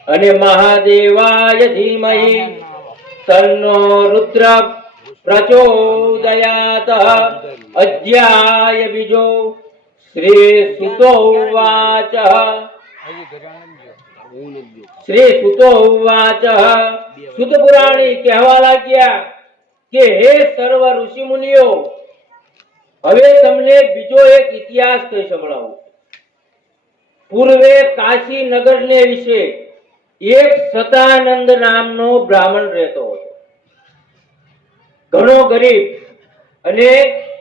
અને મહાદેવાય ધીમહિ તન્નો રુદ્ર प्रचोदयात। अध्याय बीजो। श्री सुतो उवाच। શ્રી સુતો ઉવાચ। સુત પુરાણી કહેવા લાગ્યા કે હે સર્વ ઋષિ મુનિઓ, હવે તમને બીજો એક ઇતિહાસ કહી સંભળાવું। પૂર્વે કાશી નગરને વિશે એક સતાનંદ નામનો બ્રાહ્મણ રહેતો હતો। ઘણો ગરીબ અને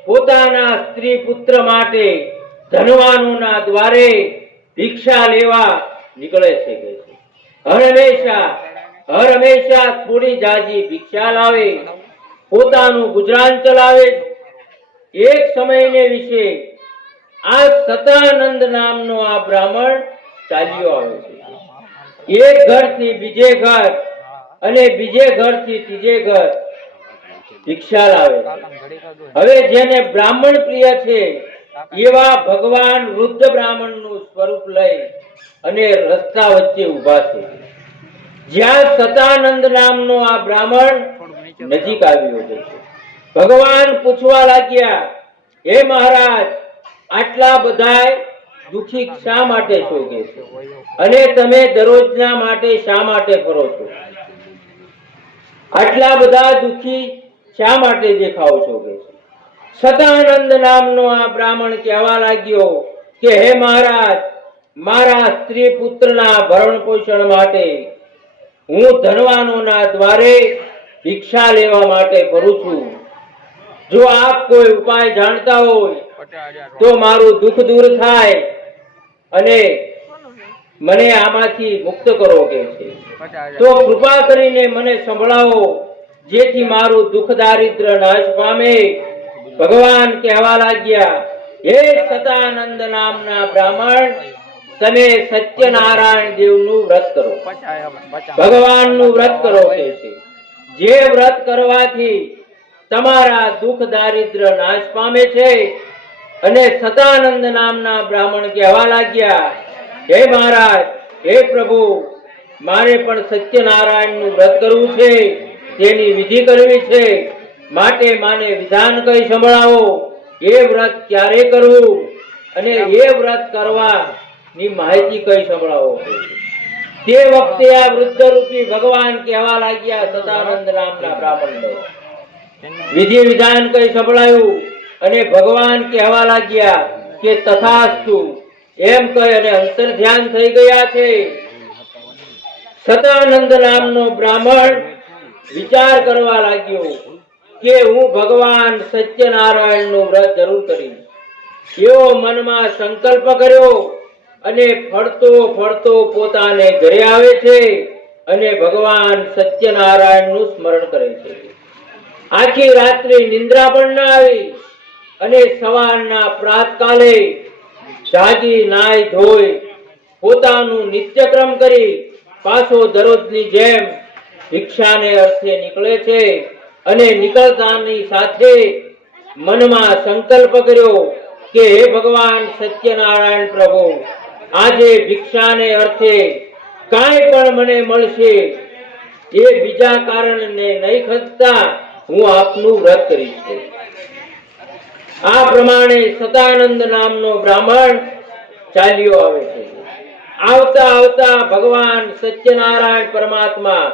પોતાના સ્ત્રી પુત્ર માટે ધનવાનોના દ્વારે ભિક્ષા લેવા નીકળે છે। હર હંમેશા થોડી જાજી ભિક્ષા લાવે, પોતાનું ગુજરાન ચલાવે। એક સમયને વિશે આ સતાનંદ નામનો આ બ્રાહ્મણ ચાલ્યો આવે છે। એક ઘરથી બીજે ઘર અને બીજે ઘરથી ત્રીજે ઘર ભિક્ષા લાવે છે। હવે જેને બ્રાહ્મણ પ્રિય છે એવા ભગવાન વૃદ્ધ બ્રાહ્મણનું સ્વરૂપ લઈ અને રસ્તા વચ્ચે ઊભા છે। જ્યાં સતાનંદ નામનો આ બ્રાહ્મણ નજીક આવ્યો છે, ભગવાન પૂછવા લાગ્યા, હે મહારાજ, આટલા બધા દુખી શા માટે છો કે છે, અને તમે દરરોજના માટે શા માટે ફરો છો? આટલા બધા દુખી શા માટે દેખાવ છો કે છે? સતાનંદ નામનો આ બ્રાહ્મણ કહેવા લાગ્યો કે હે મહારાજ, મારા સ્ત્રી પુત્રના ભરણ પોષણ માટે હું ધનવાનોના દ્વારે ભિક્ષા લેવા માટે ફરું છું। જો આપ કોઈ ઉપાય જાણતા હોય તો મારું દુઃખ દૂર થાય અને મને આમાંથી મુક્ત કરો કે છે। તો કૃપા કરીને મને સંભળાવો, જેથી મારું દુઃખ દારિદ્ર્ય નાશ પામે। ભગવાન કહેવા લાગ્યા, હે સતાનંદ નામના બ્રાહ્મણ, તમે સત્યનારાયણ દેવનું વ્રત કરો, ભગવાનનું વ્રત કરો કે છે। જે વ્રત કરવાથી તમારા દુઃખ દારિદ્ર્ય નાશ પામે છે। અને સતાનંદ નામના બ્રાહ્મણ કહેવા લાગ્યા, હે મહારાજ, હે પ્રભુ, મારે પણ સત્યનારાયણનું વ્રત કરવું છે, તેની વિધિ કરવી છે, માટે માને વિધાન કઈ સંભળાવો। એ વ્રત ક્યારે કરવું અને એ વ્રત કરવાની માહિતી કઈ સંભળાવો। તે વખતે આ વૃદ્ધ રૂપી ભગવાન કહેવા લાગ્યા સતાનંદ નામના બ્રાહ્મણને, વિધિ વિધાન કઈ સંભળાયું અને ભગવાન કહેવા લાગ્યા કે તથાસ્તુ એમ કહી અને અંતર ધ્યાન થઈ ગયા છે। સતાનંદ નામનો બ્રાહ્મણ વિચાર કરવા લાગ્યો કે હું ભગવાન સત્યનારાયણનું વ્રત જરૂર કરીશ। એવો મનમાં સંકલ્પ કર્યો અને ફરતો ફરતો પોતાને ઘરે આવે છે અને ભગવાન સત્યનારાયણનું સ્મરણ કરે છે। આખી રાત્રે નિંદ્રા પણ ન આવી અને સવારના પ્રાતકાલે જાગી નાઈ ધોઈ પોતાનું નિત્યક્રમ કરી પાછો દરરોજની જેમ ભિક્ષાને અર્થે નીકળે છે। અને નીકળતાની સાથે મનમાં સંકલ્પ કર્યો કે હે ભગવાન સત્યનારાયણ પ્રભુ, આજે ભિક્ષાને અર્થે કાંઈ પણ મને મળશે એ બીજા કારણને નહીં ખસતા હું આપનું વ્રત કરીશ। આ પ્રમાણે સતાનંદ નામનો બ્રાહ્મણ ચાલ્યો આવે છે। આવતા આવતા ભગવાન સત્યનારાયણ પરમાત્મા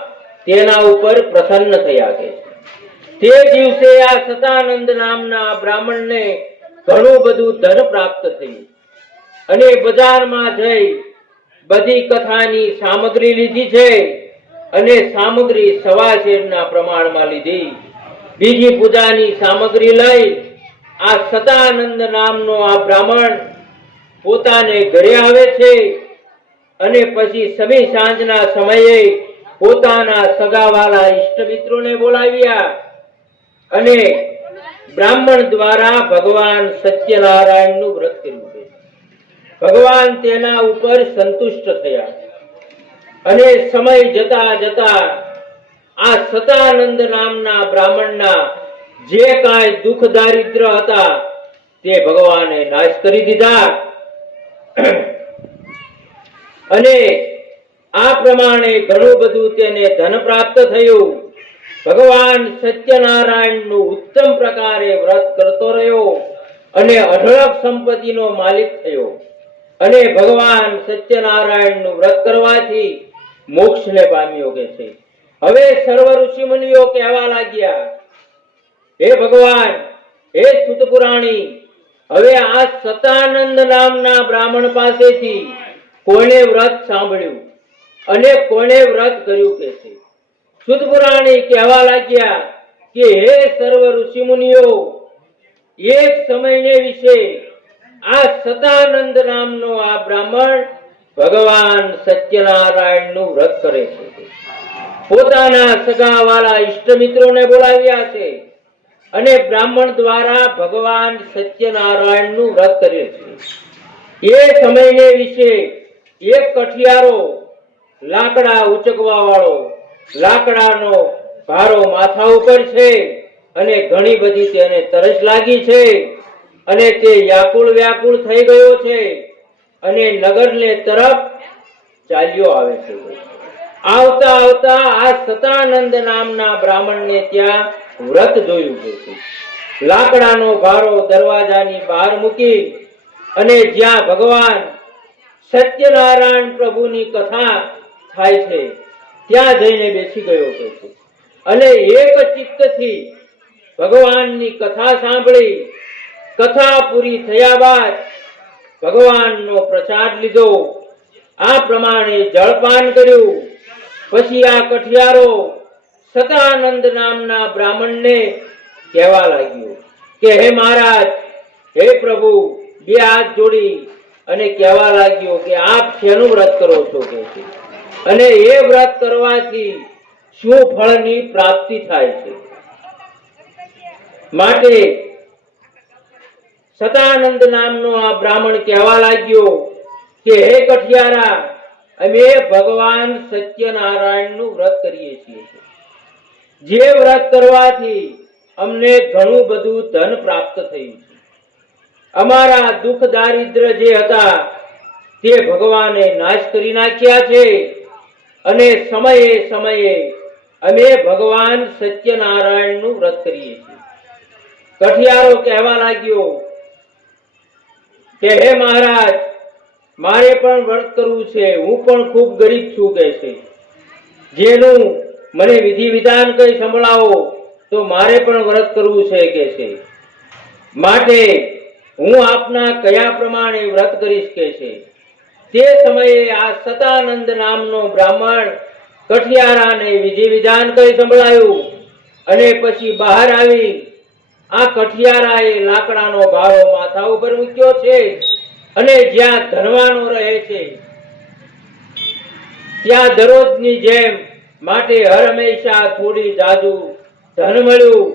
તેના ઉપર પ્રસન્ન થયા છે। તે દિવસે આ સતાનંદ નામના બ્રાહ્મણને ઘણું બધું ધન પ્રાપ્ત થયું અને બજારમાં જઈ બધી કથાની સામગ્રી લીધી છે અને સામગ્રી સવા શેરના પ્રમાણમાં લીધી। બીજી પૂજાની સામગ્રી લઈ આ સતાનંદ નામનો આ બ્રાહ્મણ પોતાને ઘરે આવે છે અને પછી સમી સાંજના સમયે પોતાના સગાવાલા ઈષ્ટ મિત્રોને બોલાવ્યા અને બ્રાહ્મણ દ્વારા ભગવાન સત્યનારાયણનું વ્રત કર્યું છે। ભગવાન તેના ઉપર સંતુષ્ટ થયા અને સમય જતા જતા આ સતાનંદ નામના બ્રાહ્મણના જે કાંઈ દુઃખ દારિદ્ર્ય હતા તે ભગવાને નાશ કરી દીધા અને આ પ્રમાણે ઘણું બધું તેને ધન પ્રાપ્ત થયું। ભગવાન સત્યનારાયણનું ઉત્તમ પ્રકારે વ્રત કરતો રહ્યો અને અઢળક સંપત્તિનો માલિક થયો. અને ભગવાન સત્યનારાયણનું વ્રત કરવાથી મોક્ષને પામ્યો કે છે. હવે સર્વ ઋષિ મુનિઓ કહેવા લાગ્યા, હે ભગવાન, હે સૂત પુરાણી, હવે આ સતાનંદ નામના બ્રાહ્મણ પાસેથી કોણે વ્રત સાંભળ્યું અને કોણે વ્રત કર્યું કે છે. સૂત પુરાણી કહેવા લાગ્યા કે હે સર્વ ઋષિ મુનિઓ, એક સમયને વિશે આ સતાનંદ નામનો આ બ્રાહ્મણ ભગવાન સત્યનારાયણનું વ્રત કરે છે. પોતાના સગાવાળા ઈષ્ટ મિત્રોને બોલાવ્યા છે અને બ્રાહ્મણ દ્વારા ભગવાન સત્યનારાયણનું વ્રત કરે છે. એ સમયને વિશે એક કઠિયારો લાકડા ઉચકવા વાળો લાકડાનો ભારો માથા ઉપર છે અને ઘણી બધી તેને તરસ લાગી છે અને તે વ્યાકુળ વ્યાકુળ થઈ ગયો છે અને નગરને તરફ ચાલ્યો આવે છે. આવતા આવતા આ સતાનંદ નામના બ્રાહ્મણને ત્યાં વ્રત જોયું છે. લાકડાનો ભારો દરવાજાની બહાર મૂકી અને જ્યાં ભગવાન સત્યનારાયણ પ્રભુની કથા થાય છે ત્યાં જઈને બેસી ગયો છે અને એક ચિત્તથી ભગવાનની કથા સાંભળી. કથા પૂરી થયા બાદ ભગવાનનો પ્રસાદ લીધો. આ પ્રમાણે જળપાન કર્યું. પછી આ કઠિયારો સતાનંદ નામના બ્રાહ્મણને કહેવા લાગ્યો કે હે મહારાજ, હે પ્રભુ, બે હાથ જોડી અને કહેવા લાગ્યો કે આપ શેનું વ્રત કરો છો કે છે અને એ વ્રત કરવાથી શું ફળની પ્રાપ્તિ થાય છે. માટે સતાનંદ નામનો આ બ્રાહ્મણ કહેવા લાગ્યો કે હે કઠિયારા, અમે ભગવાન સત્યનારાયણનું વ્રત કરીએ છીએ, જે વ્રત કરવાથી અમને ઘણું બધું ધન પ્રાપ્ત થયું છે. અમારા દુઃખ દારિદ્ર જે હતા તે ભગવાને નાશ કરી નાખ્યા છે અને સમયે સમયે અમે ભગવાન સત્યનારાયણનું વ્રત કરીએ છીએ. કઠિયારો કહેવા લાગ્યો કે હે મહારાજ, મારે પણ વ્રત કરવું છે, હું પણ ખૂબ ગરીબ છું કે છે. જેનું મને વિધિ વિધાન કઈ સંભળાવો તો મારે પણ વ્રત કરવું છે કે છે. માટે હું આપના કયા પ્રમાણે વ્રત કરીશ કે છે. તે સમયે આ સતાનંદ નામનો બ્રાહ્મણ કઠિયારાને વિધિ વિધાન કઈ સંભળાયું અને પછી બહાર આવી આ કઠિયારાએ લાકડાનો ભારો માથા ઉપર મૂક્યો છે અને જ્યાં ધનવાનો રહે છે ત્યાં દરરોજની જેમ માટે હર હંમેશા થોડી જાજુ ધન મળ્યું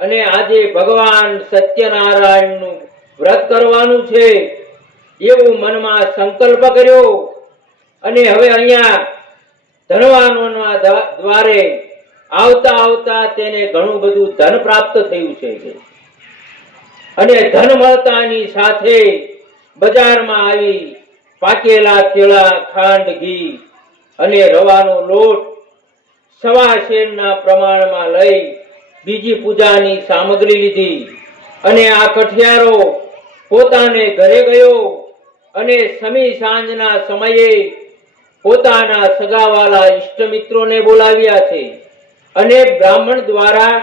અને આજે ભગવાન સત્યનારાયણનું વ્રત કરવાનું છે એવું મનમાં સંકલ્પ કર્યો અને હવે અહીંયા ધનવાનોના દ્વારે આવતા આવતા તેને ઘણું બધું ધન પ્રાપ્ત થયું છે અને ધન મળતાની સાથે બજારમાં આવી પાકેલા કેળા, ખાંડ, ઘી અને રવાનો લોટ સવા શેરના પ્રમાણમાં લઈ બીજી પૂજાની સામગ્રી લીધી અને આ કઠિયારો પોતાને ઘરે ગયો અને સમી સાંજના સમયે પોતાના સગાવાલા ઈષ્ટ મિત્રોને બોલાવ્યા છે અને બ્રાહ્મણ દ્વારા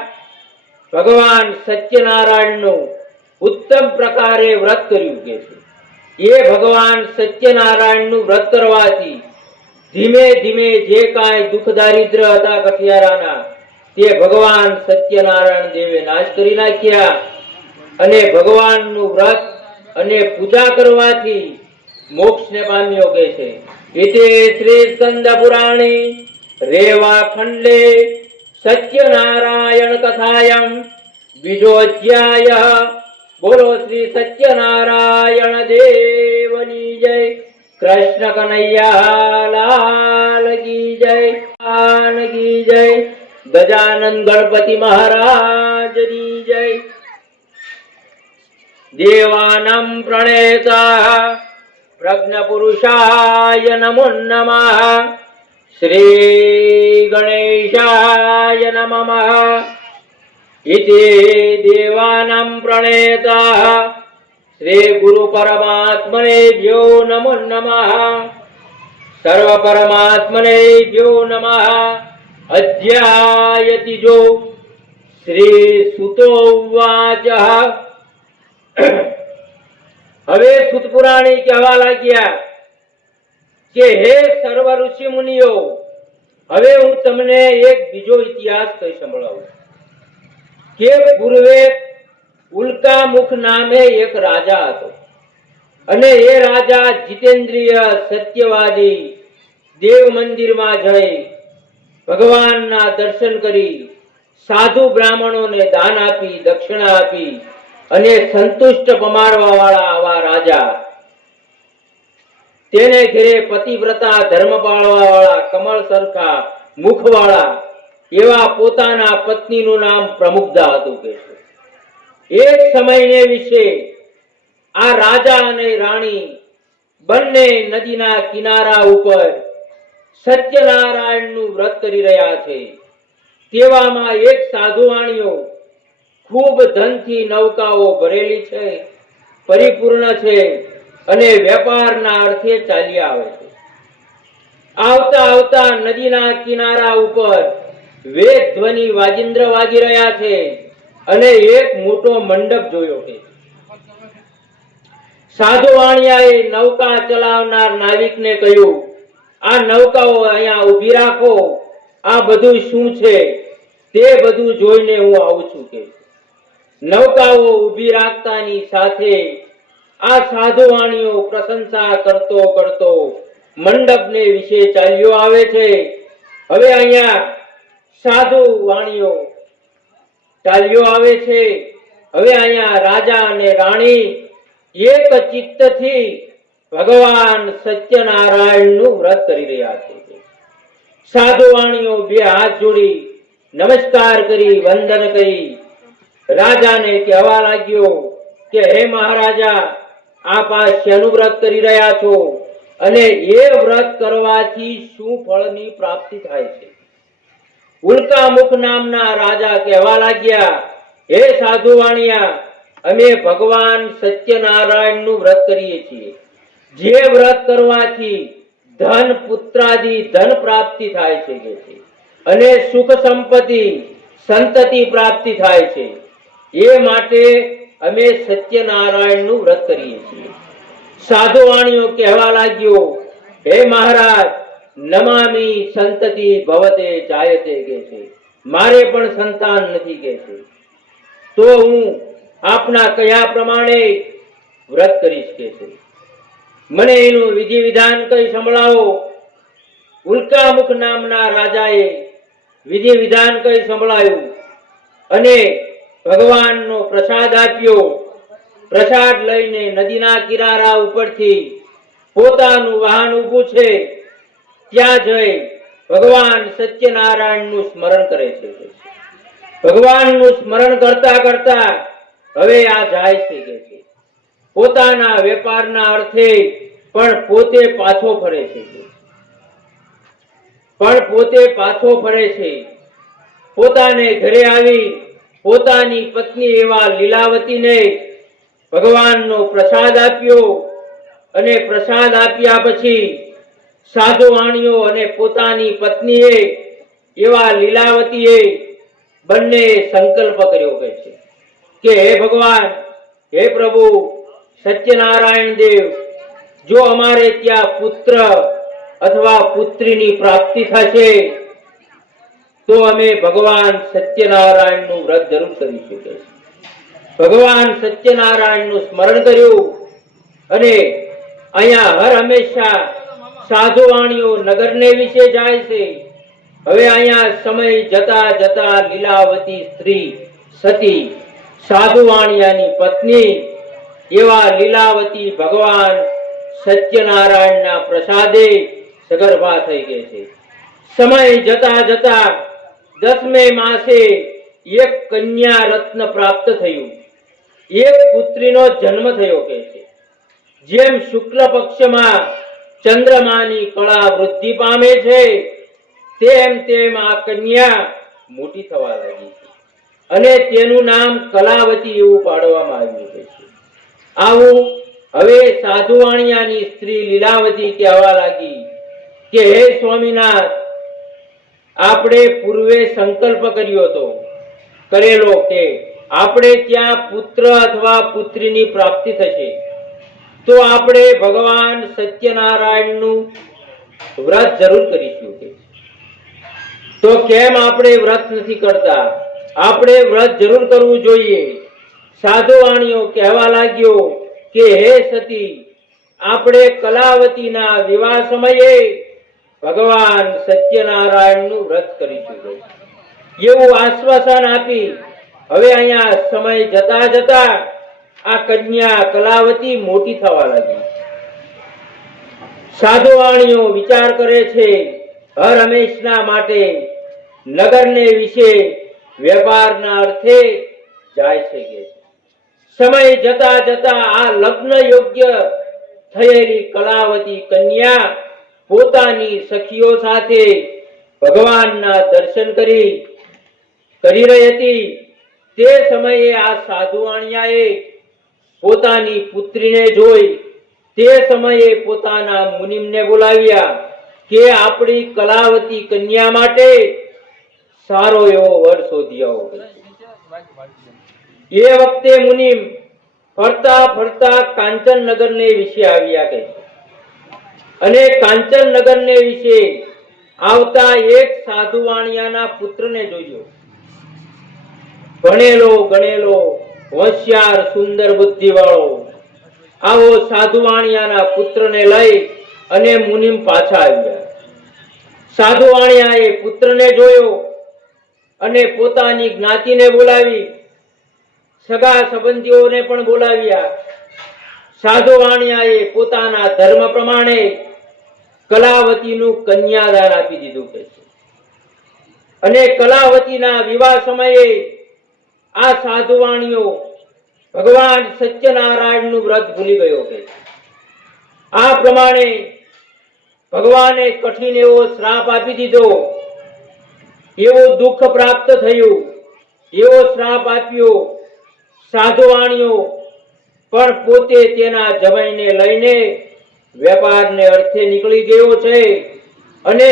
ભગવાન સત્યનારાયણનું ઉત્તમ પ્રકારે વ્રત કર્યું કે છે. એ ભગવાન સત્યનારાયણનું વ્રત કરવાથી ધીમે ધીમે જે કાંઈ દુઃખ દારિદ્ર હતા કઠિયારાના તે ભગવાન સત્યનારાયણ દેવે નાશ કરી નાખ્યા અને ભગવાનનું વ્રત અને પૂજા કરવાથી મોક્ષને પામ્યો કે છે. ઇતિ શ્રી સ્કંદ પુરાણે રેવા ખંડે સત્યનારાયણ કથાયમ બીજો અધ્યાય. બોલો શ્રી સત્યનારાયણ દેવની જય. કૃષ્ણ કનૈયા લાલ કી જય. આન કી જય. ગજાનંદ ગણપતિ મહારાજની જય. દેવાનાં પ્રણેતા પ્રજ્ઞ પુરુષાય નમો નમઃ. શ્રી ગણેશાય નમઃ ઇતિ દેવાનાં પ્રણેતા શ્રી ગુરુ પરમાત્મનેભ્યો નમો નમઃ સર્વ પરમાત્મનેભ્યો નમઃ અધ્યાયતિ જો શ્રી સુતો ઉવાચ હવે સુત પુરાણી કહેવા લાગ્યા કે હે સર્વ ઋષિ મુનિઓ, હવે હું તમને એક બીજો ઇતિહાસ કહી સંભળાવું કે પૂર્વે ઉલ્કામુખ નામે એક રાજા હતો અને એ રાજા જીતેન્દ્રિય સત્યવાદી દેવ મંદિરમાં જઈ ભગવાનના દર્શન કરી સાધુ બ્રાહ્મણોને દાન આપી દક્ષિણા આપી અને સંતુષ્ટ પમાડવા વાળા આવા રાજા, તેને ઘેરે પતિવ્રતા ધર્મ પાળવા વાળા કમળ સરખા મુખવાળા એવા પોતાના પત્નીનું નામ પ્રમુગ્ધા હતું કે છે. એક સમયને વિશે આ રાજા અને રાણી બંને નદીના કિનારા ઉપર સત્યનારાયણનું વ્રત કરી રહ્યા છે. તેવામાં એક સાધુવાણીઓ ખૂબ ધનથી નૌકાઓ ભરેલી છે, પરિપૂર્ણ છે અને વેપારના અર્થે ચાલ્યા આવે છે. આવતા આવતા નદીના કિનારા ઉપર વેદ ધ્વનિ વાજિંદ્ર વાગી રહ્યા છે અને એક મોટો મંડપ જોયો છે. સાધુ વાણિયાએ નૌકા ચલાવનાર નાવિકને કહ્યું, આ નૌકાઓ અહીંયા ઊભી રાખો, આ બધું શું છે તે બધું જોઈને હું આવું છું કે. નૌકાઓ ઊભી રાખતાની સાથે આ સાધુ વાણીઓ પ્રશંસા કરતો કરતો મંડપને વિશે ચાલ્યો આવે છે. હવે અહીંયા સાધુ વાણીઓ ચાલ્યો આવે છે. હવે અહીંયા રાજા અને રાણી એક ચિત્તથી ભગવાન સત્યનારાયણનું વ્રત કરી રહ્યા છે. સાધુ વાણીઓ બે હાથ જોડી નમસ્કાર કરી વંદન કરી રાજાને કહેવા લાગ્યો કે હે મહારાજા, આપ આ શેનું વ્રત કરી રહ્યા છો અને એ વ્રત કરવાથી શું ફળની પ્રાપ્તિ થાય છે? ઉલ્કામુખ નામના રાજા કહેવા લાગ્યા, હે સાધુ વાણિયા, અમે ભગવાન સત્યનારાયણનું વ્રત કરીએ છીએ, જે વ્રત કરવાથી ધન પુત્રાદિ ધન પ્રાપ્તિ થાય છે અને સુખ સંપત્તિ સંતતિ પ્રાપ્તિ થાય છે. એ માટે અમે સત્યનારાયણનું વ્રત કરીએ છીએ. સાધુ વાણીઓ કહેવા લાગ્યો, હે મહારાજ, નમામી સંતતિ ભવતે જાયતે કે છે, મારે પણ સંતાન નથી કે છે, તો હું આપના કયા પ્રમાણે વ્રત કરીશ કે છે. મને એનું વિધિ વિધાન કઈ સંભળાવો. ઉલ્કામુખ નામના રાજાએ વિધિ વિધાન કઈ સંભળાયું અને ભગવાનનો પ્રસાદ આપ્યો. પ્રસાદ લઈને નદીના કિનારા ઉપરથી પોતાનું વાહન ઊભું છે ત્યાં જઈ ભગવાન સત્યનારાયણનું સ્મરણ કરે છે. ભગવાનનું સ્મરણ કરતા કરતા હવે આ જાય છે કે છે, પોતાના વેપારના અર્થે પણ પોતે પાછો ફરે છે. પોતાને ઘરે આવી પોતાની પત્ની એવા લીલાવતીને ભગવાનનો પ્રસાદ આપ્યો અને પ્રસાદ આપ્યા પછી સાધુ વાણીઓ અને પોતાની પત્નીએ એવા લીલાવતીએ બંને સંકલ્પ કર્યો કે હે ભગવાન, હે પ્રભુ સત્યનારાયણ દેવ, જો અમારે ત્યાં પુત્ર અથવા પુત્રીની પ્રાપ્તિ થશે તો અમે ભગવાન સત્યનારાયણનું વ્રત જરૂર કરીશું. ભગવાન સત્યનારાયણનું સ્મરણ કર્યું અને અહીંયા હર હંમેશા સાધુ વાણીઓ નગરને વિશે જાય છે. હવે અહીંયા સમય જતા જતા લીલાવતી સ્ત્રી સતી સાધુ વાણિયાની પત્ની એવા લીલાવતી ભગવાન સત્યનારાયણના પ્રસાદે સગર્ભા થઈ ગઈ છે. સમય જતા જતા 10મે માસે એક કન્યા રત્ન પ્રાપ્ત થયું, એક પુત્રીનો જન્મ થયો કે છે. જેમ શુક્લ પક્ષમાં ચંદ્રમાની કળા વૃદ્ધિ પામે છે તેમ તેમ આ કન્યા મોટી થવા લાગી છે અને તેનું નામ કલાવતી એવું પાડવામાં આવ્યું છે. આવું હવે સાધુવાણિયાની સ્ત્રી લીલાવતી કહેવા લાગી કે હે સ્વામીનાથ, આપણે પૂર્વે સંકલ્પ કરેલો કે આપણે ત્યાં પુત્ર અથવા પુત્રીની પ્રાપ્તિ થશે તો આપણે ભગવાન સત્યનારાયણનું વ્રત જરૂર કરીશું. તો કેમ આપણે વ્રત નથી કરતા? આપણે વ્રત જરૂર કરવું જોઈએ. સાધુવાણીઓ કહેવા લાગ્યો કે હે સતી, આપણે કલાવતીના વિવાહ સમયે ભગવાન સત્યનારાયણનું વ્રત કરીશું એવું આશ્વાસન આપી હવે અહીંયા સમય જતા જતા આ કન્યા કલાવતી મોટી થવા લાગી. સાધુવાણીઓ વિચાર કરે છે, હર હંમેશના માટે નગરને વિશે વેપારના અર્થે જાય છે કે સમય જતા જતા આ લગ્ન યોગ્ય થયેલી કલાવતી કન્યા પોતાની સખીઓ સાથે ભગવાનના દર્શન કરી રહી હતી. તે સમયે આ સાધુવાણિયાએ પોતાની પુત્રીને જોઈ તે સમયે પોતાના મુનિમને બોલાવ્યા કે આપણી કલાવતી કન્યા માટે સારો એવો વર શોધી આવો. એ વખતે મુનિમ ફરતા ફરતા કાંચનનગરને વિશે આવ્યા કે અને કાંચનનગરને વિશે આવતા એક સાધુવાણિયાના પુત્રને જોયો. ભણેલો ગણેલો હોશિયાર સુંદર બુદ્ધિવાળો આવો સાધુવાણિયાના પુત્રને લઈ અને મુનિમ પાછા આવ્યા. સાધુવાણિયાએ પુત્રને જોયો અને પોતાની જ્ઞાતિને બોલાવી, સગા સંબંધીઓને પણ બોલાવ્યા. સાધુવાણિયાએ પોતાના ધર્મ પ્રમાણે કલાવતીનું કન્યાદાન આપી દીધું છે અને કલાવતીના વિવાહ સમયે આ સાધુવાણીઓ ભગવાન સત્યનારાયણનું વ્રત ભૂલી ગયો છે. આ પ્રમાણે ભગવાને કઠિન એવો શ્રાપ આપી દીધો. એવું દુઃખ પ્રાપ્ત થયું, એવો શ્રાપ આપ્યો. સાધુવાણીઓ પણ પોતે તેના જમાઈને લઈને વેપારને અર્થે નીકળી ગયો છે અને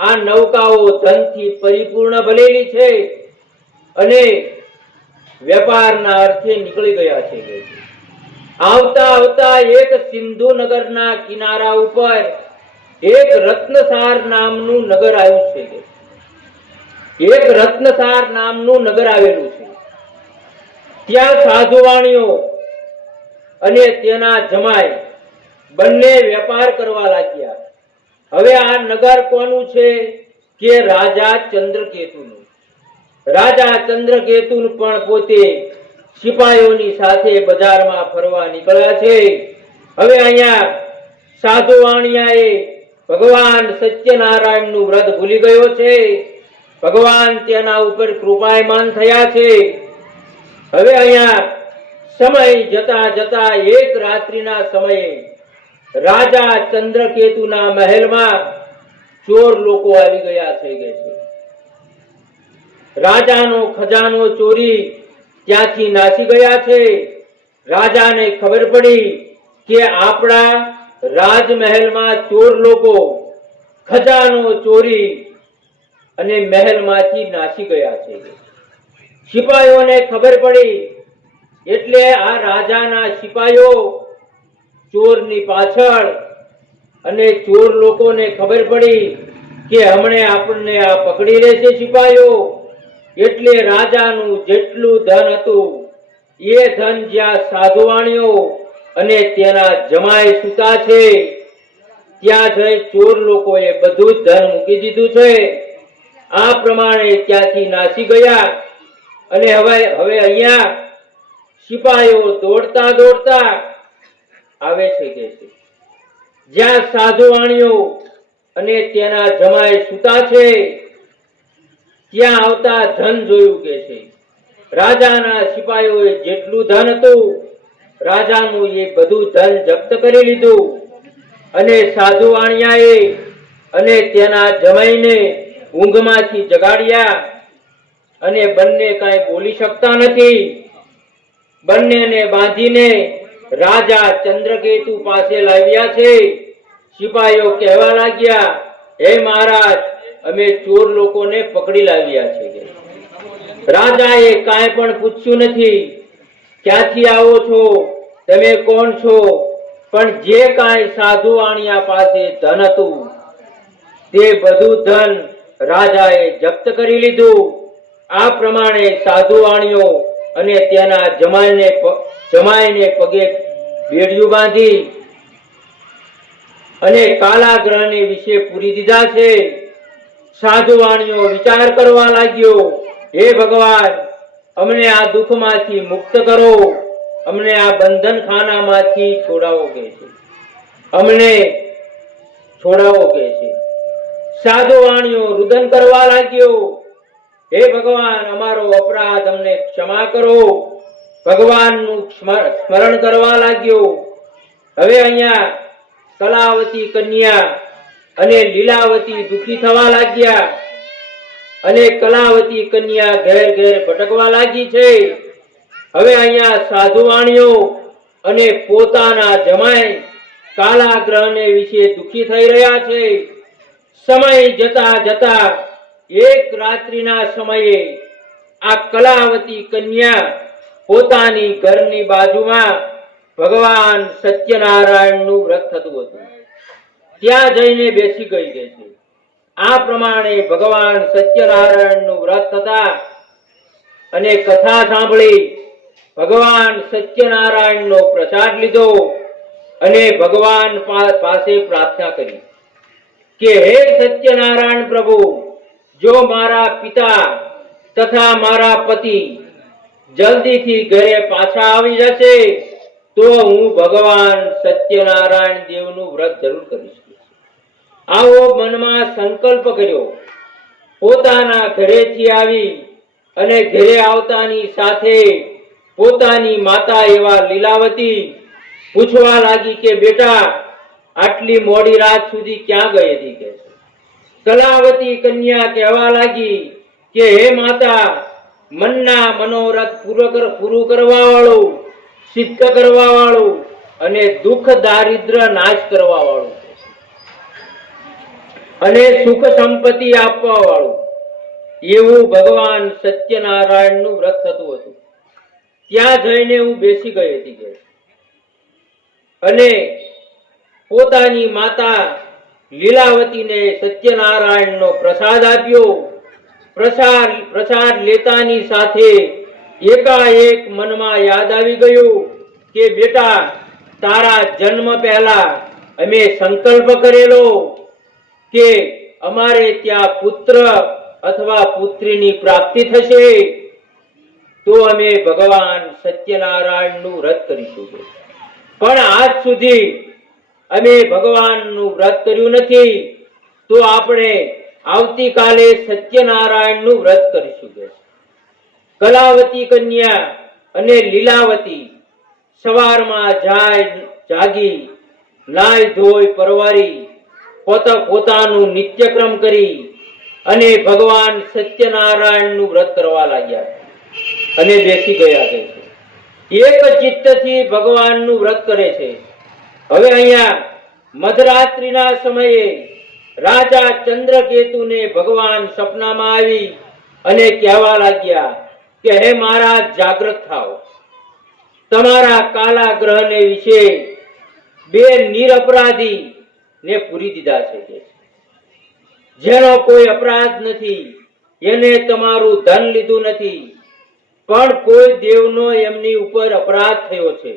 આ નૌકાઓ ધનથી પરિપૂર્ણ ભરેલી છે અને વેપારના અર્થે નીકળી ગયા છે. આવતા આવતા એક સિંધુ નગરના કિનારા ઉપર એક રત્નસાર નામનું નગર આવ્યું છે. એક રત્નસાર નામનું નગર આવેલું છે. ત્યાં સાધુવાણીઓ અને તેના જમાઈ બંને વેપાર કરવા લાગ્યા. હવે આ નગર કોનું છે કે રાજા ચંદ્રકેતુનું. રાજા ચંદ્રકેતુ પણ પોતે સિપાહીઓની સાથે બજારમાં ફરવા નીકળ્યા છે. હવે અહીંયા સાધુવાણિયાએ ભગવાન સત્યનારાયણનું વ્રત ભૂલી ગયો છે. ભગવાન તેના ઉપર કૃપાયમાન થયા છે. હવે અહીંયા સમય જતા જતા એક રાત્રિના સમયે રાજા ચંદ્રકેતુના મહેલમાં ચોર લોકો આવી ગયા છે. રાજાનો ખજાનો ચોરી ત્યાંથી નાસી ગયા છે. રાજાને ખબર પડી કે આપણા રાજમહેલમાં ચોર લોકો ખજાનો ચોરી અને મહેલમાંથી નાસી ગયા છે. સિપાહીઓને ખબર પડી એટલે આ રાજાના સિપાહીઓ ચોરની પાછળ અને ચોર લોકોને ખબર પડી કે હમણે આપણને આ પકડી લેશે સિપાહીઓ. એટલે રાજાનું જેટલું ધન હતું એ ધન જ્યાં સાધુવાણીઓ અને તેના જમાઈ સૂતા છે ત્યાં જઈ ચોર લોકોએ બધું જ ધન મૂકી દીધું છે. આ પ્રમાણે ત્યાંથી નાસી ગયા અને હવે અહીંયા સિપાહીઓ દોડતા દોડતા આવે છે કે જ્યાં સાધુવાણીઓ અને તેના જમાઈ સૂતા છે ત્યાં આવતા ધન જોયું કે છે. રાજાના સિપાહીઓએ જેટલું ધન હતું રાજાનું એ બધું ધન જપ્ત કરી લીધું અને સાધુવાણિયાએ અને તેના જમાઈને ઊંઘમાંથી જગાડ્યા અને બંને કાંઈ બોલી શકતા નથી. બંનેને બાંધીને રાજા ચંદ્રકેતુ પાસે લાવ્યા છે. સિપાહીઓ કહેવા લાગ્યા, હે મહારાજ, અમે ચોર લોકોને પકડી લાવ્યા છે. રાજાએ કાંઈ પણ પૂછ્યું નથી. ક્યાંથી આવો છો, તમે કોણ છો? પણ જે કાંઈ સાધુ વાણિયા પાસે ધન હતું તે બધું ધન રાજાએ જપ્ત કરી લીધું. આ પ્રમાણે સાધુ વાણિયો અને તેના જમાઈને પગે બેડિયું બાંધી અને કાલા ગ્રહને વિશે પૂરી દીધા છે. સાધુ વાણિયો વિચાર કરવા લાગ્યો, હે ભગવાન, અમને આ દુઃખમાંથી મુક્ત કરો, અમને આ બંધન ખાનામાંથી છોડાવો કે છે, અમને છોડાવો કે છે. સાધુ વાણિયો રુદન કરવા લાગ્યો, હે ભગવાન, અમારો અપરાધ અમને ક્ષમા કરો. ભગવાનનું સ્મરણ કરવા લાગ્યો. હવે અહીંયા કલાવતી કન્યા અને લીલાવતી દુઃખી થવા લાગ્યા અને કલાવતી કન્યા ઘેર ઘેર ભટકવા લાગી છે. હવે અહીંયા સાધુ વાણિયો અને પોતાના જમાઈ કાલા ગ્રહને વિશે દુઃખી થઈ રહ્યા છે. સમય જતા જતા એક રાત્રિના સમયે આ કલાવતી કન્યા પોતાની ઘરની બાજુમાં ભગવાન સત્યનારાયણનું વ્રત થતું હતું ત્યાં જઈને બેસી ગઈ છે. આ પ્રમાણે ભગવાન સત્યનારાયણનું વ્રત થતા અને કથા સાંભળી ભગવાન સત્યનારાયણનો પ્રસાદ લીધો અને ભગવાન પાસે પ્રાર્થના કરી કે હે સત્યનારાયણ પ્રભુ, જો મારા પિતા તથા મારા પતિ જલ્દીથી ઘરે પાછા આવી જશે તો હું ભગવાન સત્યનારાયણ દેવનું વ્રત જરૂર કરીશ. આવો મનમાં સંકલ્પ કર્યો. પોતાના ઘરેથી આવી અને ઘરે આવતાની સાથે પોતાની માતા એવા લીલાવતી પૂછવા લાગી કે બેટા, આટલી મોડી રાત સુધી ક્યાં ગઈ હતી કે કલાવતી કન્યા કહેવા લાગી કે હે માતા, મનના મનોરથ પૂરું કરવા વાળું, સિદ્ધ કરવા વાળું અને દુઃખ દારિદ્ર નાશ કરવા વાળું અને સુખ સંપત્તિ આપવા વાળું એવું ભગવાન સત્યનારાયણનું વ્રત થતું હતું. ત્યાં જઈને હું બેસી ગઈ હતી અને પોતાની માતા લીલાવતીને સત્યનારાયણનો પ્રસાદ આપ્યો. પ્રસાદ લેતાની સાથે એકાએક મનમાં યાદ આવી ગયું કે બેટા, તારા જન્મ પહેલા અમે સંકલ્પ કરેલો કે અમારે ત્યાં પુત્ર અથવા પુત્રીની પ્રાપ્તિ થશે તો અમે ભગવાન સત્યનારાયણનું વ્રત કરીશું. પણ આજ સુધી અમે ભગવાનનું વ્રત કર્યું નથી, તો આપણે આવતીકાલે સત્યનારાયણનું વ્રત કરીશું. કલાવતી કન્યા અને લીલાવતી સવારમાં જાગી નાઈ ધોઈ પરવારી પોતાનું નિત્યક્રમ કરી અને ભગવાન સત્યનારાયણનું વ્રત કરવા લાગ્યા અને બેસી ગયા છે. એક ચિત્તથી ભગવાનનું વ્રત કરે છે. હવે અહીંયા મધરાત્રિના સમયે રાજા ચંદ્રકેતુને ભગવાન સપનામાં આવી અને કહેવા લાગ્યા કે હે મહારાજ, જાગૃત થાઓ. તમારા કાલા ગ્રહને વિશે બે નિરપરાધી ને પૂરી દીધા છે. જેનો કોઈ અપરાધ નથી, એને તમારું ધન લીધું નથી, પણ કોઈ દેવનો એમની ઉપર અપરાધ થયો છે.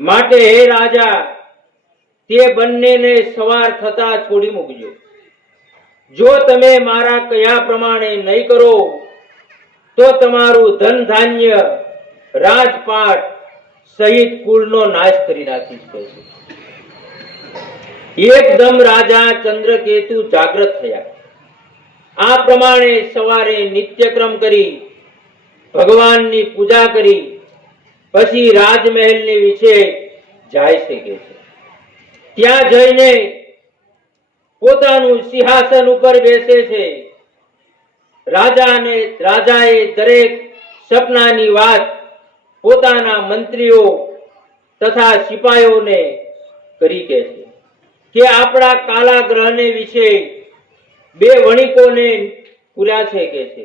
માટે હે રાજા, તે બંનેને સવાર થતા છોડી મૂકજો. જો તમે મારા કયા પ્રમાણે નહીં કરો તો તમારું ધન ધાન્ય રાજપાટ સહિત કુળનો નાશ કરી નાખીશ. એકદમ રાજા ચંદ્રકેતુ જાગૃત થયા. આ પ્રમાણે સવારે નિત્યક્રમ કરી ભગવાનની પૂજા કરી પછી રાજમહેલની વિશે જાય છે. ત્યાં જઈને પોતાનું સિંહાસન ઉપર બેસે છે. રાજાએ દરેક સપનાની વાત પોતાના મંત્રીઓ તથા સિપાહીઓને કરી કહે છે કે આપણા કાલા ગ્રહને વિશે 2 વણિકોને પૂર્યા છે કે છે,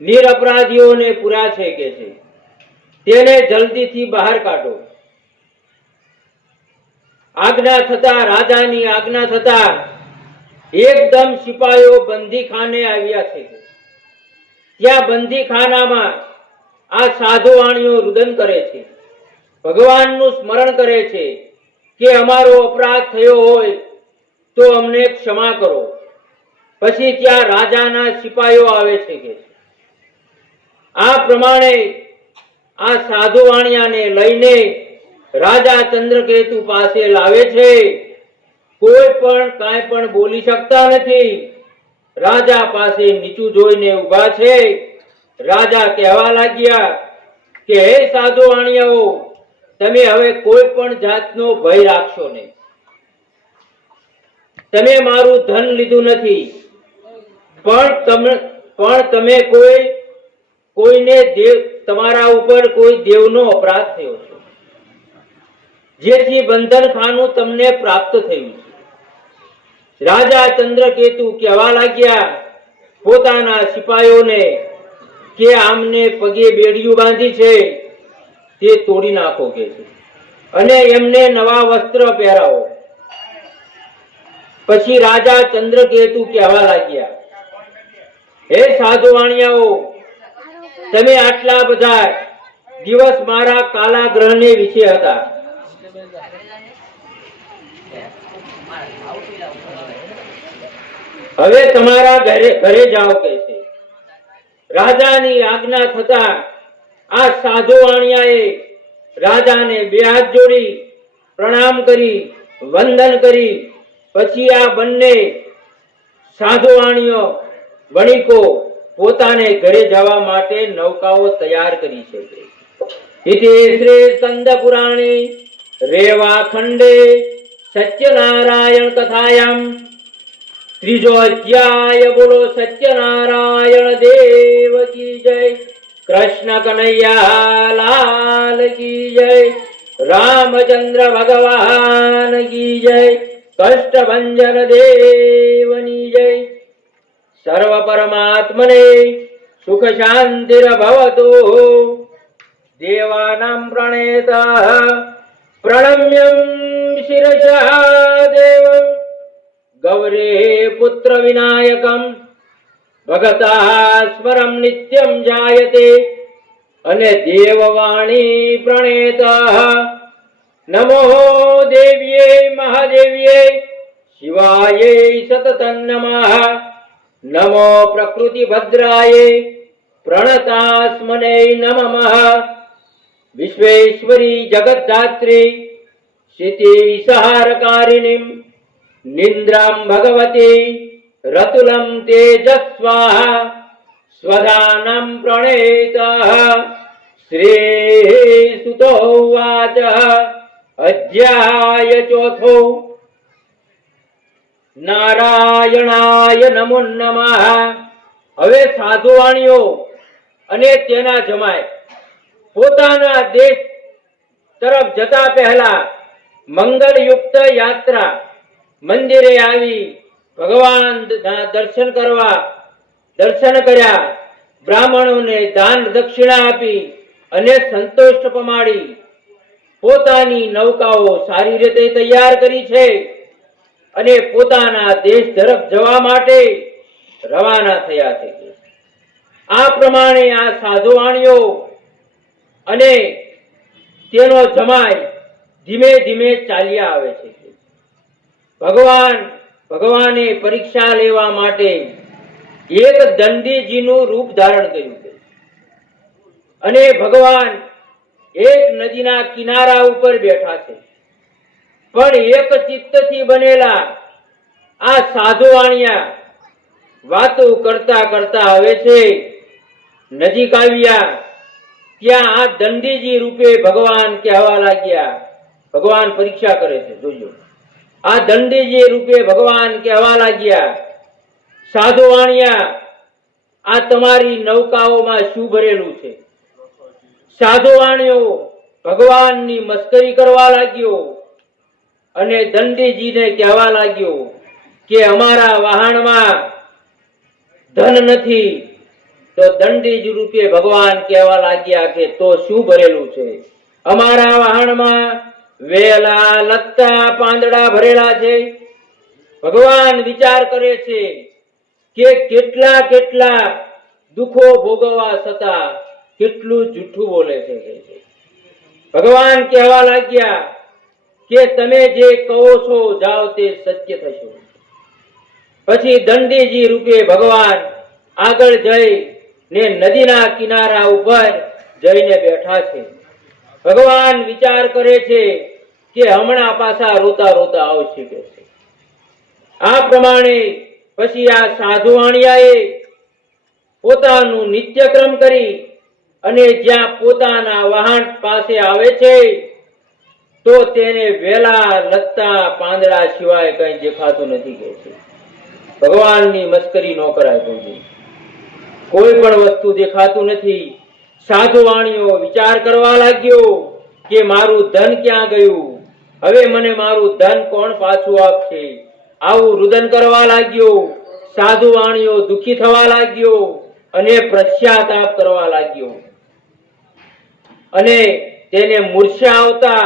નિરપરાધીઓને પૂર્યા છે કે છે, તેને જલ્દીથી બહાર કાઢો. રાજાની આજ્ઞા થતા એકદમ સિપાહીઓ બંદીખાને આવ્યા છે. ત્યાં બંદીખાનામાં આ સાધુવાણીઓ રુદન કરે છે, ભગવાનનું સ્મરણ કરે છે કે અમારો અપરાધ થયો હોય તો અમને ક્ષમા કરો. પછી ત્યાં રાજાના સિપાહીઓ આવે છે કે આ પ્રમાણે આ સાધુવાણિયાને લઈને રાજા ચંદ્રકેતુ પાસે લાવે છે. કોઈ પણ કાંઈ પણ બોલી શકતા નથી. રાજા પાસે નીચું જોઈને ઊભા છે. રાજા કહેવા લાગ્યા કે હે સાધુવાણિયાઓ, તમે હવે કોઈ પણ જાતનો ભય રાખશો નહીં. તમે મારું ધન લીધું નથી, પણ તમે કોઈને તમારા ઉપર કોઈ દેવનો અપરાધ થયો છે, જેથી બંધનખાનું તમને પ્રાપ્ત થયું છે. રાજા ચંદ્રકેતુ કહેવા લાગ્યા પોતાના સિપાહીઓને કે આમને પગે બેડિયું બાંધી છે તે તોડી નાખો કે છે, અને એમને નવા વસ્ત્ર પહેરાવો. પછી રાજા ચંદ્રકેતુ કહેવા લાગ્યા હે સાધુવાણિયાઓ, તમે આટલા બધા દિવસ મારા કાલા ગ્રહને વિશે હતા. હવે તમારા ઘરે જાઓ કે છે. રાજાની આજ્ઞા થતા આ સાધુવાણિયાએ રાજાને 2 હાથ જોડી પ્રણામ કરી વંદન કરી. પછી આ બંને સાધુવાણીઓ વણિકો પોતાને ઘરે જવા માટે નૌકાઓ તૈયાર કરી છે. ઇતિ શ્રી સ્કંદ પુરાણે રેવા ખંડે સત્યનારાયણ કથાયામ 3જો અધ્યાય. બોલો સત્યનારાયણ દેવ કી જય. કૃષ્ણ કનૈયા લાલ કી જય. રામચંદ્ર ભગવાન કી જય. કષ્ટભંજન દેવની જય. સર્વ પરમાત્મને સુખ શાંતિર ભવતુ. દેવાનાં પ્રણેતઃ પ્રણમ્યં શિરસા દેવં ગૌરે પુત્ર વિનાયકમ ભગતા સ્મરમ નિત્યમ જાયતે. અને દેવવાણી પ્રણેતઃ નમો દેવ્યે મહાદેવ્યે શિવાય સતતં નમઃ. નમો પ્રકૃતિ ભદ્રાય પ્રણતાસ્મને નમઃ. વિશ્વેશ્વરી જગદ્ધાત્રી સિદ્ધિ સહારકારિણીમ નિંદ્રામ ભગવતી રતુલમ તેજસ્વાહા. સ્વધાનમ પ્રણેતઃ શ્રી સુતો ઉવાચ. અધ્યાય 4. નારાયણાય નમો નમઃ. હવે સાધુવાણીઓ અને તેના જમાય પોતાના દેશ તરફ જતા પહેલા મંગળયુક્ત યાત્રા મંદિરે આવી ભગવાનના દર્શન કર્યા. બ્રાહ્મણોને દાન દક્ષિણા આપી અને સંતોષ પમાડી પોતાની નૌકાઓ સારી રીતે તૈયાર કરી છે અને પોતાના દેશ તરફ જવા માટે રવાના થયા છે. આ પ્રમાણે આ સાધુવાણીઓ અને તેનો જમાય ધીમે ધીમે ચાલ્યા આવે છે. ભગવાને પરીક્ષા લેવા માટે એક દંડીજીનું રૂપ ધારણ કર્યું છે અને ભગવાન એક નદીના કિનારા ઉપર બેઠા છે. પણ એક ચિત્તથી બનેલા આ સાધુવાણિયા વાતો કરતા કરતા આવે છે. નજીક આવ્યા ત્યાં આ દંડીજી રૂપે ભગવાન કહેવા લાગ્યા. ભગવાન પરીક્ષા કરે છે. જોજો આ દંડીજી રૂપે ભગવાન કહેવા લાગ્યા, સાધુ વાણિયા, આ તમારી નૌકાઓમાં શું ભરેલું છે? સાધુ વાણિયો ભગવાનની મસ્કરી કરવા લાગ્યો અને દંડીજીને કહેવા લાગ્યો કે અમારા વહાણમાં ધન નથી. તો દંડીજી રૂપે ભગવાન કહેવા લાગ્યા કે તો શું ભરેલું છે? અમારા વહાણમાં વેલા, લત્તા, પાંદડા ભરેલા છે. ભગવાન વિચાર કરે છે કે કેટલા કેટલા દુઃખો ભોગવવા છતાં કેટલું જૂઠું બોલે છે. ભગવાન કહેવા લાગ્યા કે તમે જે કહો છો જાઓ તે સત્ય થશે. પછી દંડીજી રૂપે ભગવાન આગળ જઈ ને નદીના કિનારા ઉપર જઈને બેઠા છે. ભગવાન વિચાર કરે છે કે હમણાં પાછા રોતા રોતા આવશે કે છે. આ પ્રમાણે પછી આ સાધુ વાણિયાએ પોતાનું નિત્યક્રમ કરી અને જ્યાં પોતાના વહાણ પાસે આવે છે તો તેને વેલા, લત્તા, પાંદડા સિવાય કઈ દેખાતું નથી કે છે. ભગવાનની મસ્કરી ન કરાય કોઈ પણ વસ્તુ દેખાતું નથી. સાધુ વાણિયો વિચાર કરવા લાગ્યો કે મારું ધન ક્યાં ગયું? હવે મને મારું ધન કોણ પાછું આપશે? આવું રુદન કરવા લાગ્યો. સાધુ વાણિયો દુઃખી થવા લાગ્યો અને પશ્ચાતાપ કરવા લાગ્યો અને તેને મૂર્છા આવતા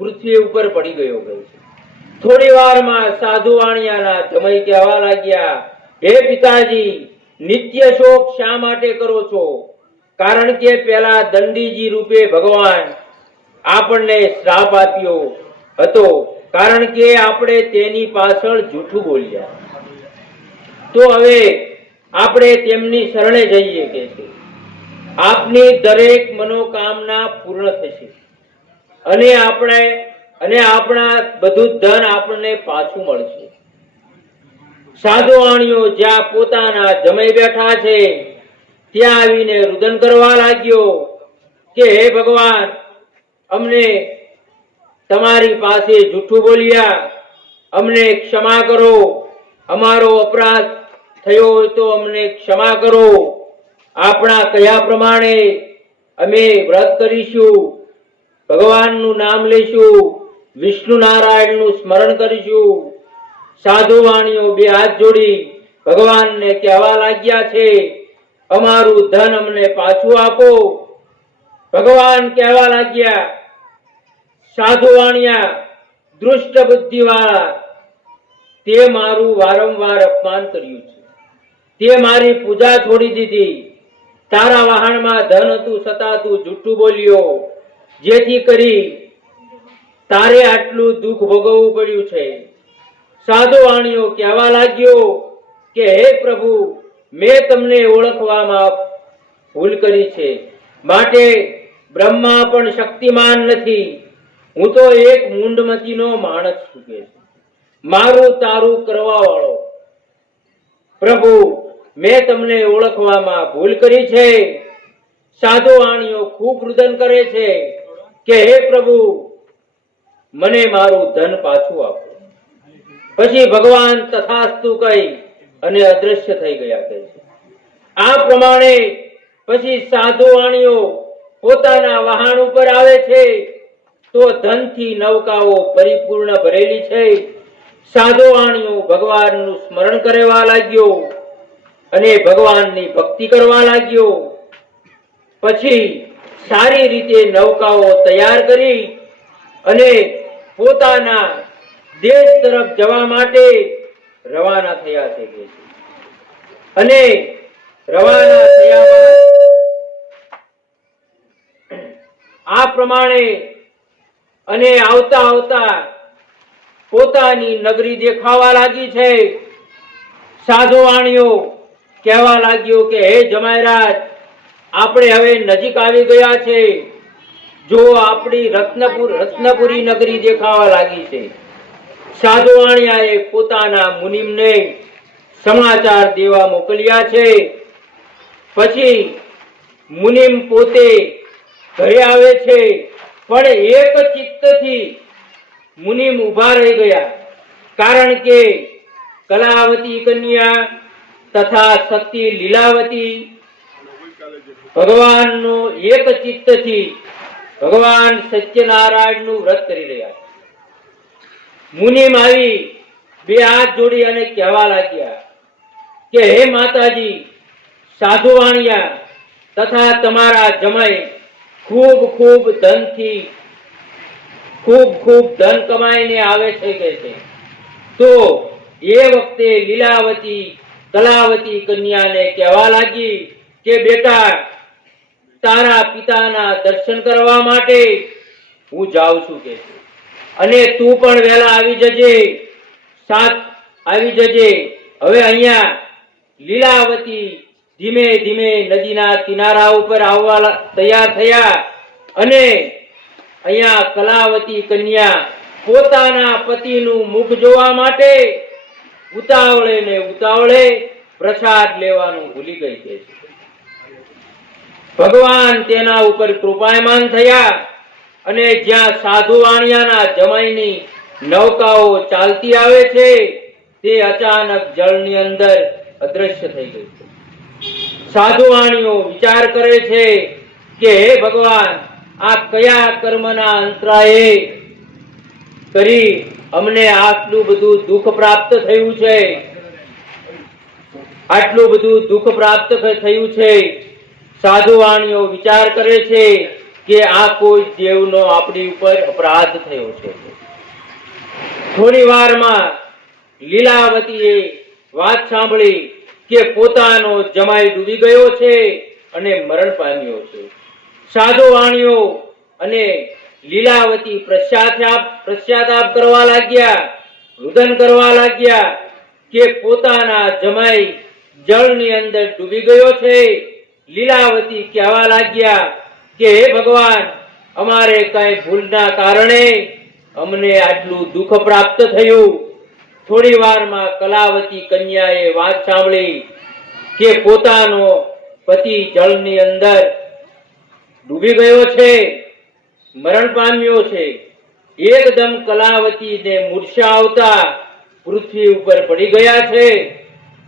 પૃથ્વી ઉપર પડી ગયો. થોડી વારમાં સાધુ વાણિયાના જમાઈ કહેવા લાગ્યા, હે પિતાજી, નિત્ય શોક શા માટે કરો છો? કારણ કે પેલા દંડીજી રૂપે ભગવાન આપણને શ્રાપ આપ્યો હતો, કારણ કે આપણે તેની પાછળ જૂઠું બોલ્યા. તો હવે આપણે તેમની શરણે જઈએ કે છે. આપની દરેક મનોકામના પૂર્ણ થશે અને આપણા બધું ધન આપણને પાછું મળશે. સાધુ વાણિયો જ્યાં પોતાના જમાઈ બેઠા છે ત્યાં આવીને રુદન કરવા લાગ્યો કે હે ભગવાન, અમને તમારી પાસે જૂઠું બોલ્યા, અમને ક્ષમા કરો. અમારો અપરાધ થયો હોય તો અમને ક્ષમા કરો. આપણા કયા પ્રમાણે અમે વ્રત કરીશું, ભગવાનનું નામ લઈશું, વિષ્ણુ નારાયણનું સ્મરણ કરીશું. સાધુ વાણિયો બે હાથ જોડી ભગવાનને કહેવા લાગ્યા છે, અમારું ધન અમને પાછું આપો. ભગવાન કહેવા લાગ્યા, સાધુ વાણિયા, દુષ્ટ બુદ્ધિવાળા, તે મારું વારંવાર અપમાન કર્યું છે. તે મારી પૂજા છોડી દીધી. તારા વહાણમાં ધન હતું છતાં તું જૂઠું બોલ્યો, જેથી કરી તારે આટલું દુઃખ ભોગવવું પડ્યું છે. સાધુ વાણિયો કહેવા લાગ્યો કે હે પ્રભુ, મેં તમને ઓળખવામાં ભૂલ કરી છે, માટે બ્રહ્મા પણ શક્તિમાન નથી. હું તો એક મૂંડમતીનો માણસ છું કે મારું તારું કરવા વાળો. પ્રભુ, મેં તમને ઓળખવામાં ભૂલ કરી છે. સાધુ વાણિયો ખૂબ રુદન કરે છે કે હે પ્રભુ, મને મારું ધન પાછું આપો. પછી ભગવાન તથાસ્તુ કહી અને અદ્રશ્ય થઈ ગયા કહે છે. આ પ્રમાણે પછી સાધુ વાણિયો પોતાના વહાણ ઉપર આવે છે તો ધનથી નૌકાઓ પરિપૂર્ણ ભરેલી છે. સાધુ વાણિયો ભગવાનનું સ્મરણ કરવા લાગ્યો અને ભગવાનની ભક્તિ કરવા લાગ્યો. પછી સારી રીતે નૌકાઓ તૈયાર કરી અને પોતાના દેશ તરફ જવા માટે રવાના થયા છે. અને રવાના થયા બાદ આ પ્રમાણે અને આવતા આવતા પોતાની નગરી દેખાવા લાગી છે. સાધુ વાણિયો કહેવા લાગ્યો કે હે જમાઈરાજ, આપણે હવે નજીક આવી ગયા છે. જો આપણી રત્નપુરી નગરી દેખાવા લાગી છે. સાધુ વાણિયાએ પોતાના મુનિમને સમાચાર દેવા મોકલ્યા છે. પછી મુનિમ પોતે ઘરે આવે છે, પણ એક ચિત્તથી મુનિમ ઊભા રહી ગયા કારણ કે કલાવતી કન્યા તથા સતી લીલાવતી ભગવાનનું એક ચિત્તથી ભગવાન સત્યનારાયણનું વ્રત કરી રહ્યા છે. મુનિમ આવી બે હાથ જોડી અને કહેવા લાગ્યા કે હે માતાજી, સાધુ વાણિયા તથા તમારા જમાઈ ખૂબ ખૂબ ધન કમાઈને આવે છે કે છે. તો એ વખતે લીલાવતી કલાવતી કન્યાને કહેવા લાગી કે બેટા, તારા પિતાના દર્શન કરવા માટે હું જાઉં છું કે છે, અને તું પણ વહેલા આવી જજે, સાથ આવી જજે. હવે અહીંયા લીલાવતી ધીમે ધીમે નદીના કિનારા ઉપર આવવા તૈયાર થયા અને અહીંયા કલાવતી કન્યા પોતાના પતિનું મુખ જોવા માટે ઉતાવળે પ્રસાદ લેવાનું ભૂલી ગઈ છે. ભગવાન તેના ઉપર કૃપાયમાન થયા અને જ્યાં સાધુ વાણિયાના જમાઈની નૌકાઓ ચાલતી આવે છે તે અચાનક જળની અંદર અદ્રશ્ય થઈ ગઈ છે. સાધુ વાણીઓ વિચાર કરે છે કે હે ભગવાન, આ કયા કર્મના અંતરાયે કરી અમને આટલું બધું દુઃખ પ્રાપ્ત થયું છે, આટલું બધું દુઃખ પ્રાપ્ત થયું છે. સાધુ વાણીઓ વિચાર કરે છે કે આ કોઈ દેવનો આપણી ઉપર અપરાધ થયો છે. થોડી વારમાં લીલાવતીએ વાત સાંભળી કે પોતાનો જમાઈ ડૂબી ગયો છે અને મરણ પામ્યો છે. સાધુ વાણીઓ અને લીલાવતી પશ્ચાતાપ કરવા લાગ્યા, રુદન કરવા લાગ્યા કે પોતાના જમાઈ જળની અંદર ડૂબી ગયો છે. લીલાવતી કહેવા લાગ્યા કે હે ભગવાન, અમારે કઈ ભૂલના કારણે અમને આટલું દુઃખ પ્રાપ્ત થયું. થોડી વારમાં કલાવતી કન્યાએ વાત સાંભળી કે પોતાનો પતિ જળની અંદર ડૂબી ગયો છે, મરણ પામ્યો છે. એકદમ કલાવતીને મૂર્છા આવતા પૃથ્વી ઉપર પડી ગયા છે.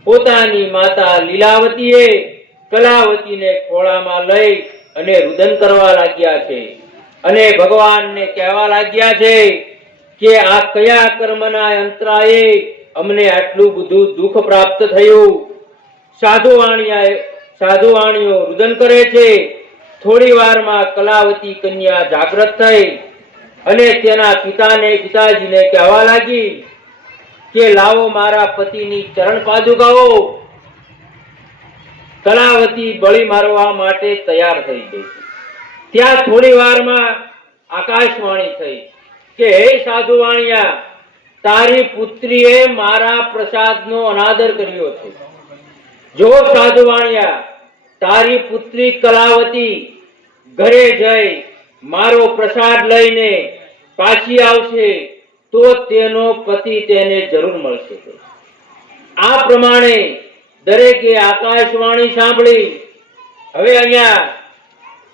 પોતાની માતા લીલાવતીએ કલાવતીને ખોળામાં લઈ અને રુદન કરવા લાગ્યા છે અને ભગવાનને કહેવા લાગ્યા છે કે આ કયા કર્મના અંતરાયે અમને આટલું બધું દુઃખ પ્રાપ્ત થયું. સાધુ વાણીઓ રુદન કરે છે. થોડી વારમાં કલાવતી કન્યા જાગૃત થઈ અને તેના પિતાજીને કહેવા લાગી કે લાવો મારા પતિની ચરણ પાદુકાઓ. કલાવતી બળી મારવા માટે તૈયાર થઈ ગઈ. ત્યાં થોડી વારમાં આકાશવાણી થઈ કે હે સાધુ વાણિયા, તારી પુત્રીએ મારા પ્રસાદનો અનાદર કર્યો છે. જો સાધુ વાણિયા, તારી પુત્રી કલાવતી ઘરે જઈ મારો પ્રસાદ લઈને પાછી આવશે તો તેનો પતિ તેને જરૂર મળશે. આ પ્રમાણે દરેકે આકાશવાણી સાંભળી. હવે અહીંયા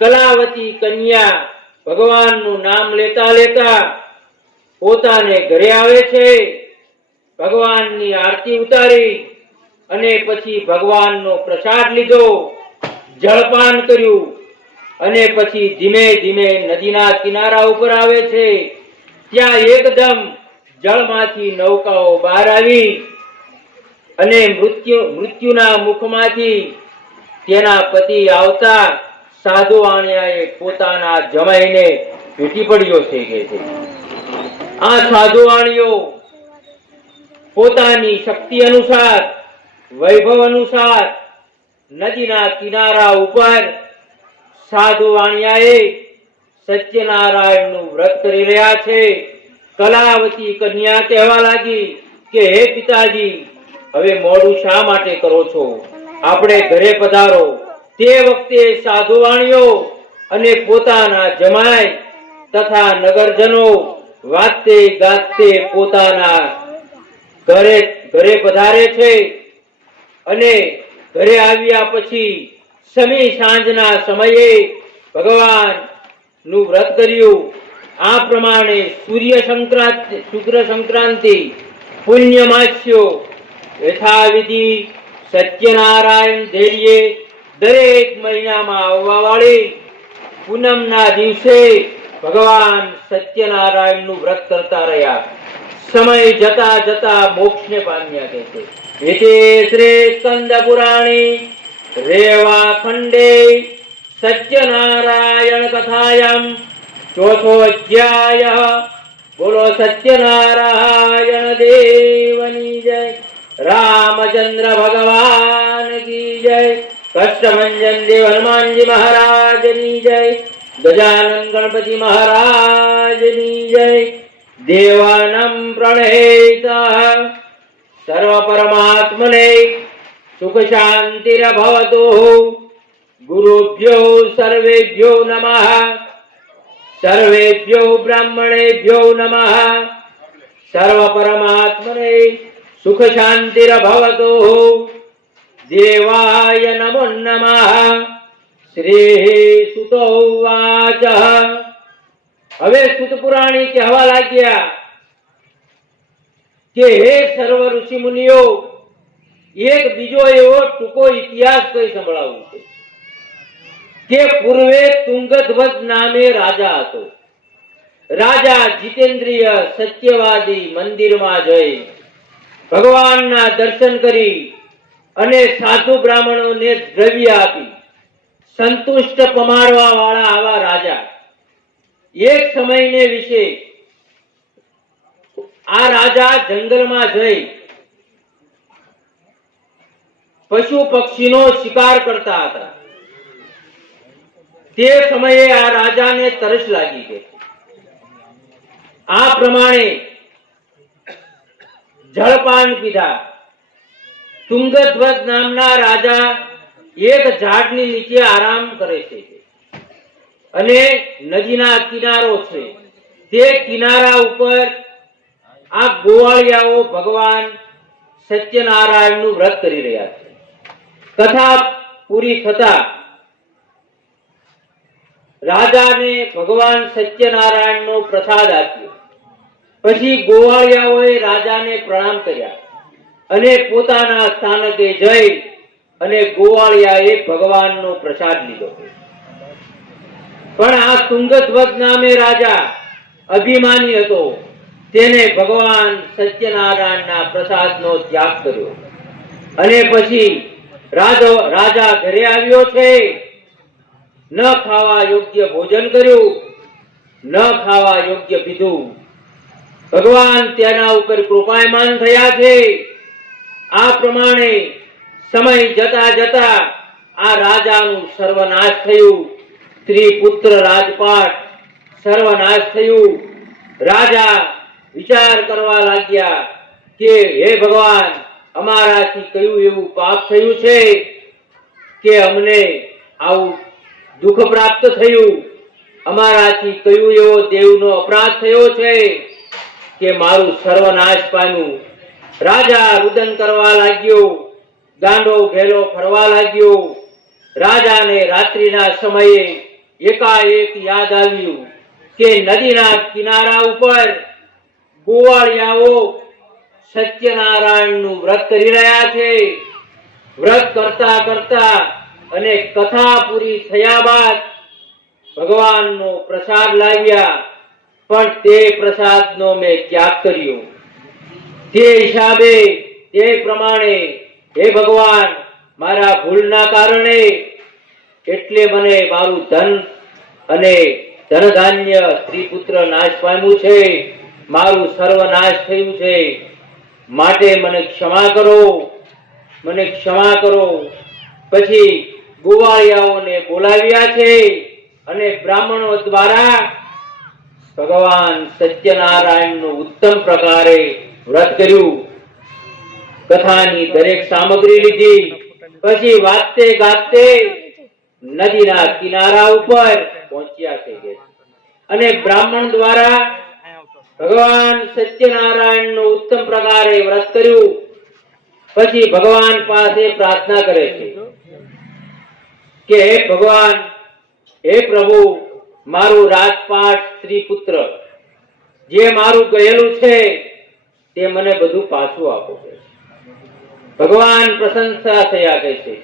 કલાવતી કન્યા ભગવાનનું નામ લેતા લેતા પોતાને ઘરે આવે છે. ભગવાનની આરતી ઉતારી અને પછી ભગવાનનો પ્રસાદ લીધો, જળપાન કર્યું અને પછી ધીમે ધીમે નદીના કિનારા ઉપર આવે છે. ત્યાં એકદમ જળમાંથી નૌકાઓ બહાર આવી અને મૃત્યુના મુખમાંથી તેના પતિ આવતા સાધુ વાણિયાએ પોતાના જમાઈને ભેટી પડ્યો છે કે છે. આ સાધુ વાણીઓ પોતાની શક્તિ અનુસાર, વૈભવ અનુસાર નદીના કિનારા ઉપર સાધુ વાણિયાએ સત્યનારાયણનું વ્રત કરી રહ્યા છે. કલાવતી કન્યા કહેવા લાગી કે હે પિતાજી, હવે મોડું શા માટે કરો છો? આપણે ઘરે પધારો. તે વખતે સાધુ વાણીઓ અને પોતાના જમાઈ તથા નગરજનો વાતે ગાતે પોતાના ઘરે પધારે છે અને ઘરે આવ્યા પછી સમી સાંજના સમયે ભગવાન નું વ્રત કર્યું. આ પ્રમાણે શુક્ર સંક્રાંતિ પુણ્યમાસ્યો યથાવિધિ સત્યનારાયણ ધૈર્યે દરેક મહિનામાં આવવા વાળી પૂનમના દિવસે ભગવાન સત્યનારાયણનું વ્રત કરતા રહ્યા. સમય જતા જતા મોક્ષને પામ્યા કે છે. એતે શ્રી સ્કંદ પુરાણી રેવા ખંડે સત્યનારાયણ કથાયામ ચોથો અધ્યાય. બોલો સત્યનારાયણ દેવની જય. રામચંદ્ર ભગવાન કી જય. કષ્ટભંજન દેવ હનુમાનજી મહારાજની જય. ગજાનન ગણપતિ મહારાજની જય. દેવાનમ પ્રણહેત સર્વ પરમાત્મને સુખ શાંતિરભવતુ. ગુરુભ્યો સર્વેભ્યો નમઃ. સર્વેભ્યો બ્રાહ્મણેભ્યો નમઃ. સર્વ પરમાત્મને સુખ શાંતિરભવતુ. દેવાય નમો નમઃ. શ્રી સુત ઉવાચ. હવે સુત પુરાણી કહેવા લાગ્યા કે હે સર્વ ઋષિ મુનિઓ, એક બીજો એવો ટૂંકો ઇતિહાસ કઈ સંભળાવું છે કે પૂર્વે તુંગધ્વજ નામે રાજા હતો. રાજા જીતેન્દ્રિય સત્યવાદી મંદિરમાં જઈ ભગવાનના દર્શન કરી અને સાધુ બ્રાહ્મણોને દ્રવ્ય આપી સંતુષ્ટ પમાડવા વાળા આવા રાજા. એક સમયને વિશે આ રાજા જંગલમાં જઈ પશુ પક્ષીનો શિકાર કરતા હતા. તે સમયે આ રાજાને તરસ લાગી ગઈ. આ પ્રમાણે જળપાન પીધા. તુંગધ્વજ નામના રાજા એક ઝાડની નીચે આરામ કરે છે અને નદીના કિનારો છે. તે કિનારા ઉપર આ ગોવાળિયાઓ ભગવાન સત્યનારાયણનું વ્રત કરી રહ્યા છે. કથા પૂરી થતા રાજાને ભગવાન સત્યનારાયણનો પ્રસાદ આપ્યો. પછી ગોવાળિયાઓએ રાજાને પ્રણામ કર્યા અને પોતાના સ્થાનકે જઈ અને ગોવાળિયાએ ભગવાનનો પ્રસાદ લીધો. પણ આ તુંગધ્વજ નામે રાજા અભિમાની હતો. તેને ભગવાન સત્યનારાયણના પ્રસાદનો ત્યાગ કર્યો અને પછી રાજા ઘરે આવ્યો છે. ન ખાવા યોગ્ય ભોજન કર્યું, ન ખાવા યોગ્ય પીધું. ભગવાન તેના ઉપર કૃપાયમાન થયા છે. આ પ્રમાણે સમય જતા જતા આ રાજાનું સર્વનાશ થયું. સ્ત્રી પુત્ર રાજપાટ સર્વનાશ થયું. રાજા વિચાર કરવા લાગ્યા કે હે ભગવાન, અમારાથી કયું એવું પાપ થયું છે કે અમને આવું દુઃખ પ્રાપ્ત થયું? અમારાથી કયું એવો દેવનો અપરાધ થયો છે કે મારું સર્વનાશ પામ્યું? રાજા રુદન કરવા લાગ્યો, ગાંડો ઘેલો ફરવા લાગ્યો. રાજાને રાત્રિના સમયે એકાએક યાદ આવ્યું કે નદીના કિનારા ઉપર ગોવાળિયાઓ સત્યનારાયણનું વ્રત કરી રહ્યા છે. વ્રત કરતા કરતા અને કથા પૂરી થયા બાદ ભગવાનનો પ્રસાદ લાવ્યા, પણ તે પ્રસાદનો મેં ત્યાગ કર્યો. તે હિસાબે તે પ્રમાણે હે ભગવાન, મારા ભૂલના કારણે એટલે મને મારું ધન અને ધનધાન્ય સ્ત્રી પુત્ર નાશ પામ્યું છે. મારું સર્વનાશ થયું છે. માટે મને ક્ષમા કરો, મને ક્ષમા કરો. પછી ગોવાળિયાઓને બોલાવ્યા છે અને બ્રાહ્મણો દ્વારા ભગવાન સત્યનારાયણનું ઉત્તમ પ્રકારે વ્રત કર્યું. કથાની દરેક સામગ્રી લીધી. પછી વાતે ગાતે નદીના કિનારા ઉપર પહોંચ્યા છે અને બ્રાહ્મણ દ્વારા ભગવાન સત્યનારાયણનું ઉત્તમ પ્રકારે વ્રત કર્યું. પછી ભગવાન પાસે પ્રાર્થના કરે છે કે હે ભગવાન, હે પ્રભુ, મારું રાજપાટ સ્ત્રી પુત્ર જે મારું ગયેલું છે તે મને બધું પાછું આપો કે છે. ભગવાન પ્રશંસા થયા કે છે.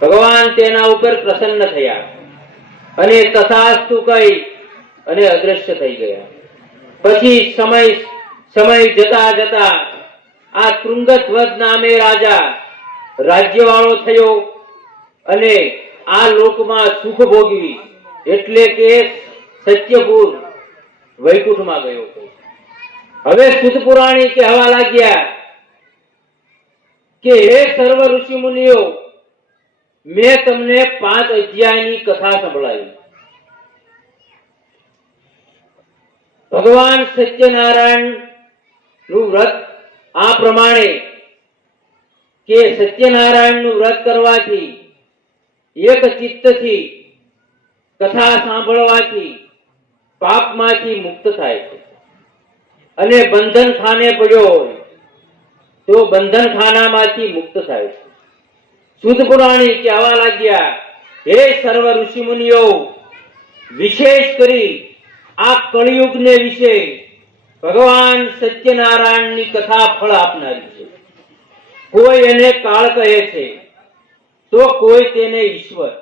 ભગવાન તેના ઉપર પ્રસન્ન થયા અને તથાસ્તુ કહી અને અદ્રશ્ય થઈ ગયા. પછી સમય જતા જતા આ તૃંગધ્વજ નામે રાજા રાજ્યવાળો થયો અને આ લોકમાં સુખ ભોગવી એટલે કે સત્યપુર વૈકુંઠમાં ગયો. હવે સુત પુરાણી કહેવા લાગ્યા કે હે સર્વ ઋષિ મુનિઓ, મેં તમને 5 અધ્યાયની કથા સંભળાવી. ભગવાન સત્યનારાયણ નું વ્રત આ પ્રમાણે કે સત્યનારાયણ નું વ્રત કરવાથી એક ચિત્તથી કથા સાંભળવાથી પાપમાંથી મુક્ત થાય છે અને બંધન ખાને પડ્યો હોય તો બંધન ખાનામાંથી મુક્ત થાય છે. સુત પુરાણી કહેવા લાગ્યા, હે સર્વ ઋષિ મુનિઓ, વિશેષ કરી આ કળિયુગને વિશે ભગવાન સત્યનારાયણની કથા ફળ આપનારી છે. કોઈ એને કાળ કહે છે, તો કોઈ તેને ઈશ્વર,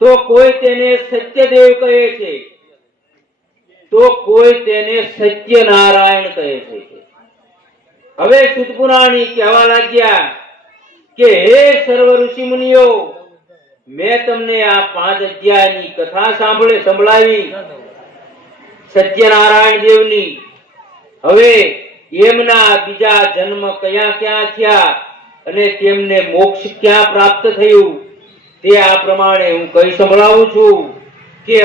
તો કોઈ તેને સત્યદેવ કહે છે, તો કોઈ તેને સત્યનારાયણ કહે છે. હવે સુત પુરાણી કહેવા લાગ્યા કે હે સર્વ ઋષિ મુનિઓ, મેં તમને આ 5 અધ્યાયની કથા સંભળાવી સત્યનારાયણ દેવની. હવે એમના બીજા જન્મ ક્યાં ક્યાં થયા અને તેમને મોક્ષ ક્યાં પ્રાપ્ત થયું તે આ પ્રમાણે હું કહી સંભળાવું છું કે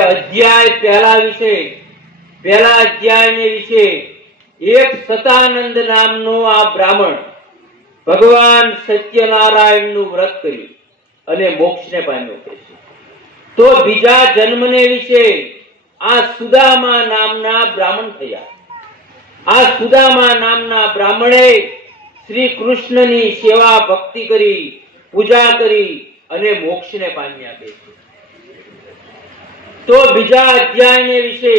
પહેલા અધ્યાયને વિશે એક સતાનંદ નામનો આ બ્રાહ્મણ ભગવાન સત્યનારાયણનું વ્રત કર્યું અને મોક્ષને પામ્યો છે. તો બીજા જન્મને વિશે આ સુદામા નામના બ્રાહ્મણ થયા. આ સુદામા નામના બ્રાહ્મણે શ્રી કૃષ્ણની સેવા ભક્તિ કરી, પૂજા કરી અને મોક્ષને પામ્યા છે. તો બીજા અધ્યાયને વિશે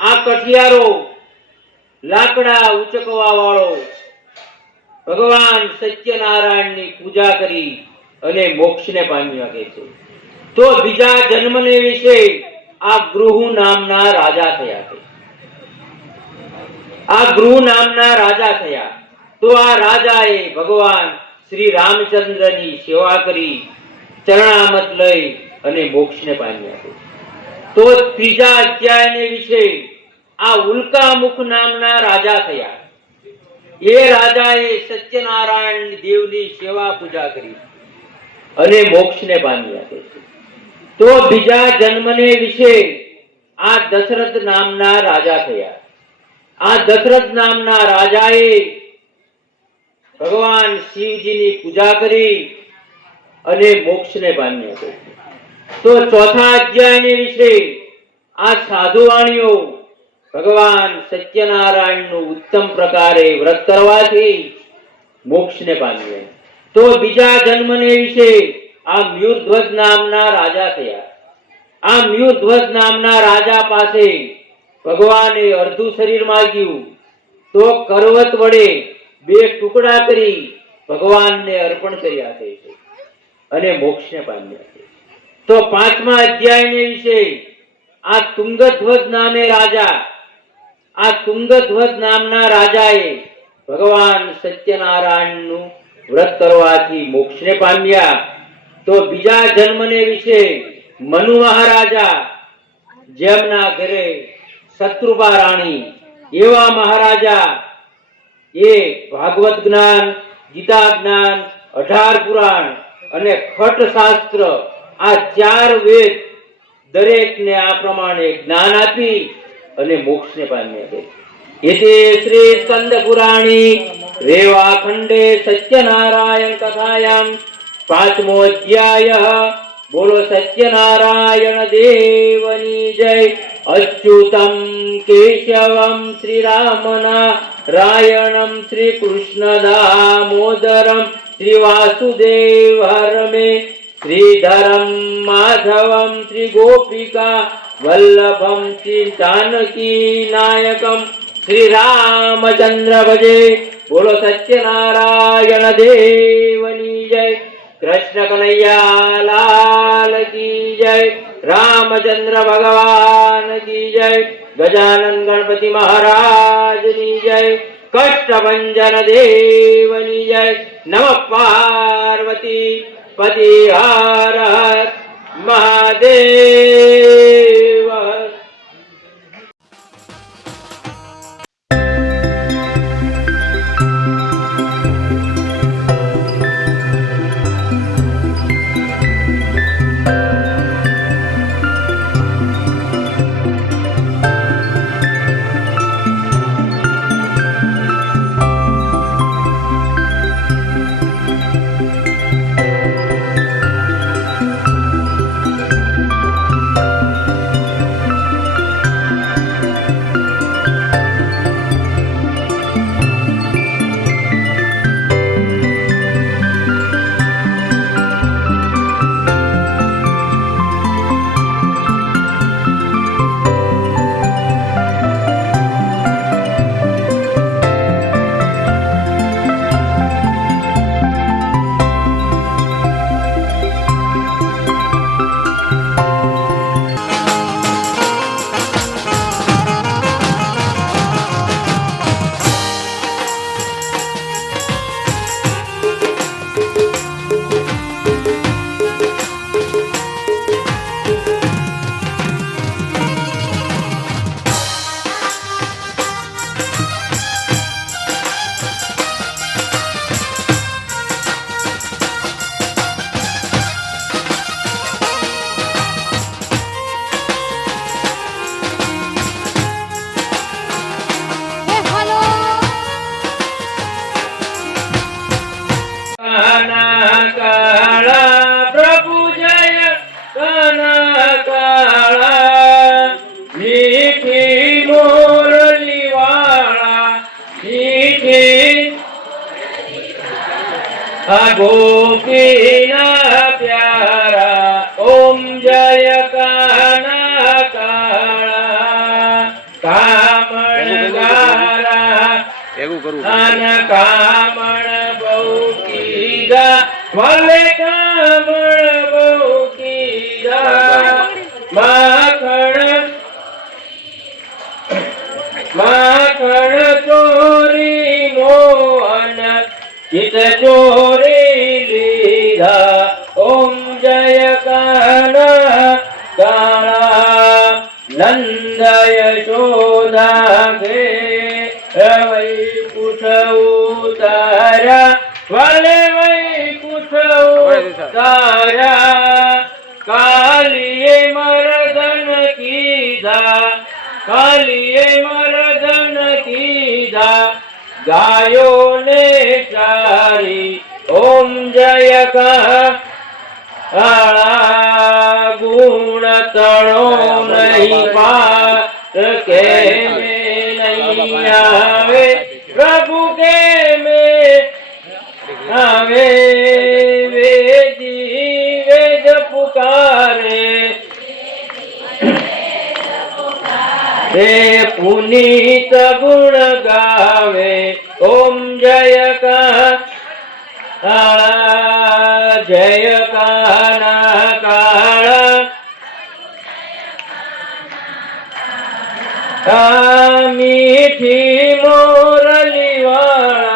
આ કઠિયારો લાકડા ઉચકવા વાળો ભગવાન સત્યનારાયણની પૂજા કરી અને મોક્ષને પામ્યા છે. તો બીજા જન્મને વિશે આ ગૃહ નામના રાજા થયા છે. આ ગૃહ નામના રાજા થયા. તો આ રાજાએ ભગવાન શ્રી રામચંદ્રની સેવા કરી, ચરણામત લઈ અને મોક્ષને પામ્યા છે. તો ત્રીજા અધ્યાયને વિશે આ ઉલ્કામુખ નામના રાજા થયા. એ રાજાએ સત્યનારાયણ દેવની સેવા પૂજા કરી અને મોક્ષને પામ્યા છે. તો બીજા જન્મને વિશે આ દશરથ નામના રાજા થયા. આ દશરથ નામના રાજાએ ભગવાન શિવજીની પૂજા કરી અને મોક્ષને પામ્યા છે. તો ચોથા અધ્યાયને વિશે આ સાધુવાણીઓ ભગવાન સત્યનારાયણનું ઉત્તમ પ્રકારે વ્રત કરવાથી મોક્ષને પામ્યા. તો બીજા જન્મને વિશે આ મ્યુરધ્વજ નામના રાજા થયા. આ મ્યુરધ્વજ નામના રાજા પાસે ભગવાને અર્ધું શરીર માંગ્યું તો કરવત વડે 2 ટુકડા કરી ભગવાનને અર્પણ કર્યા છે અને મોક્ષને પામ્યા છે. તો 5મા અધ્યાયને વિશે આ તુંગધ્વજ નામે રાજા, આ તુંગધ્વજ નામના રાજાએ ભગવાન સત્યનારાયણનું વ્રત કરવાથી મોક્ષને પામ્યા. તો બીજા જન્મને વિશે મનુ મહારાજા, જેમના ઘરે શત્રુપા રાણી, એવા મહારાજા એ ભાગવત જ્ઞાન, ગીતા જ્ઞાન, 18 પુરાણ અને ખટ શાસ્ત્ર આ 4 વેદ દરેકને આ પ્રમાણે જ્ઞાન આપી અને મોક્ષને પામ્યા છે. એતે શ્રી સ્કંદ પુરાણી રેવા ખંડે સત્યનારાયણ કથાયામ 5મો અધ્યાય. બોલો સત્યનારાયણ દેવની જય. અચ્યુતમ કેશવમ શ્રી રામનારાયણમ શ્રી કૃષ્ણ દામોદરમ શ્રી વાસુદેવ હરમે શ્રીધરમ માધવમ શ્રી ગોપિકા વલ્લભમ શ્રી જાનકી નાયકમ શ્રી રામચંદ્ર ભજે. બોલો સત્યનારાયણ દેવની જય. કૃષ્ણ કનૈયા લાલ કી જય. રામચંદ્ર ભગવાન કી જય. ગજાનન ગણપતિ મહારાજની જય. કષ્ટભંજન દેવની જય. નમઃ પાર્વતી પતિ હર હર મહાદેવ. ગોપીના પ્યારા ઓમ જય કાના કાળા કામણ ગારા અન કામણ બહુ કીધા ભલે કામણ બહુ કીધા માખણ ચોરી મોહન ચિત ચોરી લીધા ઓમ જય કાના કાળા નંદ યશોદા ઘે વૈકુંઠ ઉતાર્યા વલે વૈકુંઠ ઉતાર્યા કાલીએ મરદન કીધા કાલીએ મરદન કીધા ગાયો ને ચારી ઓમ જય કાળા ગુણ તણો નહીં પાર કે મેં નહીં આવે પ્રભુ કે મેં આવે વેદી વેદ પુકારે હે પુનીત ગુણ ગાવે ઓમ જય કાળા જય કાના કાળા મીઠી મોરલી વાળા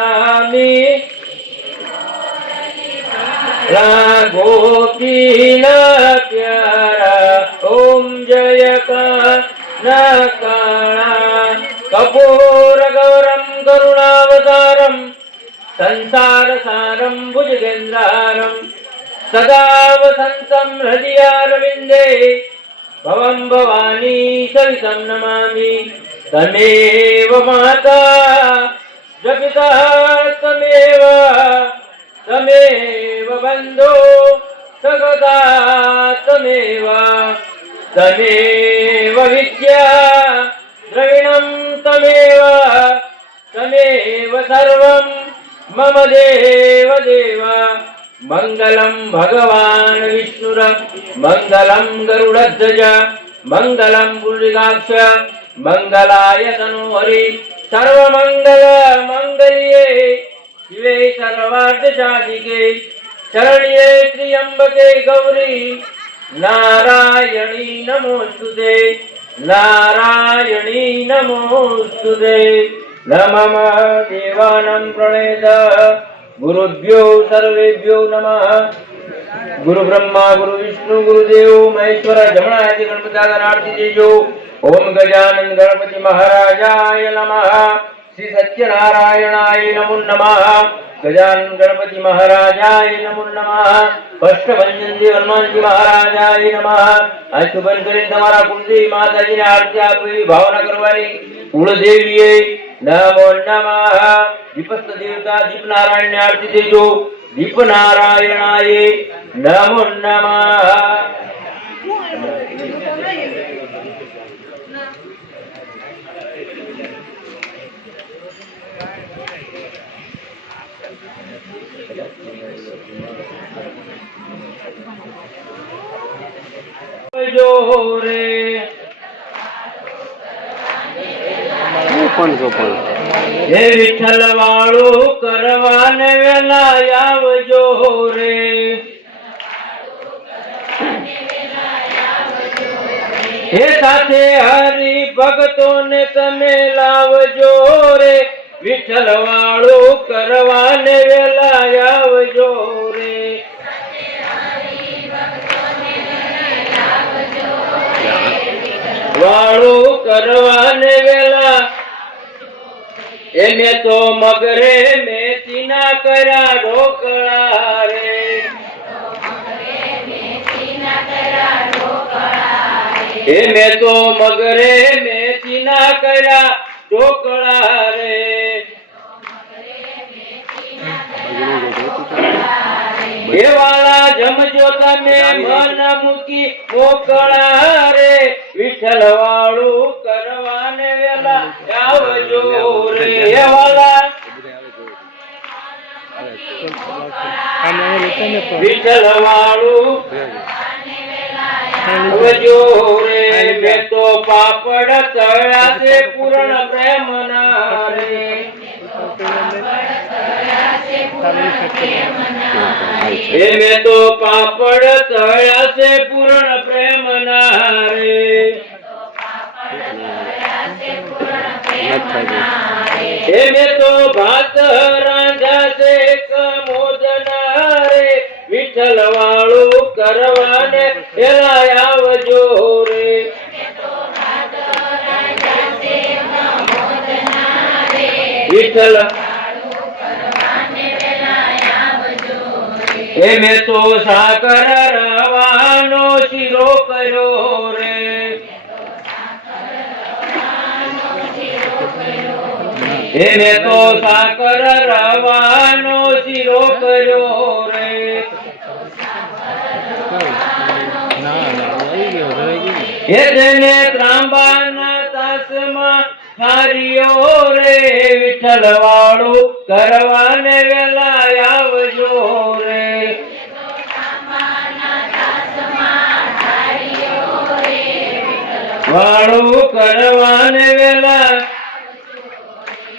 ગોપીના પ્યારા ઓમ જય કાના કાળા કપૂર ગૌરમ કરુણાવતારમ સંસાર સારમ ભુજગેન્દ્રારમ સદા વસંતમ હૃદયારવિંદે ભવમ ભવાની સવિતમ નમામિ તમેવ માતા જપિતા તમેવ બંધો સગતા તમેવ તમેવ વિદ્યા દ્રવિણમ તમેવ સર્વમ મમ દેવ દેવ મંગલમ ભગવાન વિષ્ણુર મંગલમ ગરુડધ્વજ મંગલમ પુંડરીકાક્ષ મંગલાય તનુ હરિ સર્વમંગલ મંગલ્યે શિવે સર્વાર્થ સાધિકે શરણ્યે ત્ર્યંબકે ગૌરી નારાયણી નમોસ્તુતે નારાયણી નમોસ્તુતે નમઃ દેવાનાં પ્રણેત ગુરુભ્યો સર્વેભ્યો નમઃ ગુરુ બ્રહ્મા ગુરુ વિષ્ણુ ગુરુદેવ મહેશ્વર જમણાથી ગણપતિ આરતી દેજો ઓમ ગજાનન ગણપતિ મહારાજાય નમઃ શ્રી સત્યનારાયણાય નમો નમઃ ગજાનન ગણપતિ મહારાજાય નમો નમઃ ભસ્ટભંજન દેવ હનુમાનજી મહારાજાય નમઃ આંખ બંધ કરીને તમારા કુળદેવી માતાજીને આરતી આપવી ભાવના કરવાની કુળદેવીએ નમો નમઃ દીપસ્થ દેવતા દીપનારાયણને આરતી દેજો દીપનારાયણાય નમો નમઃ જોરે હે વિઠ્ઠલ વાળું કરવાને વેલા આવજો રે હે સાથે હરિ ભક્તોને તમે લાવજો રે વિઠ્ઠલ વાળું કરવાને વેલા આવજો રે વાળું કરવાને વેલા એને તો મગરે મેથીના કર્યા ઢોકળા રે એને તો મગરે મેથીના કર્યા ઢોકળા રે એ વાળા જમજો તમે મન મૂકી મોકળા રે વિઠ્ઠલ વાળું કરવાને વેલા આવજો રે એ વાળા વિઠ્ઠલ વાળું આવજો રે મેં તો પાપડ તળ્યા છે પૂર્ણ પ્રેમ ના રે એ મેં તો પાપડ તળ્યા છે પૂર્ણ પ્રેમ ના રે એ મેં તો ભાત રાંધ્યા છે કમોદ ના રે વિઠ્ઠલ વાળું કરવાને એલા આવજો રે વિઠ્ઠલ એ મેં તો સાકર રવાનો શીરો કર્યો રે એ મેં તો સાકર રવાનો શીરો કર્યો રે એ જેને ત્રાંબાના તાસમાં હારિયો રે વિઠ્ઠલ વાળું કરવાને વેલા આવજો રે વાળું કરવાને વેલા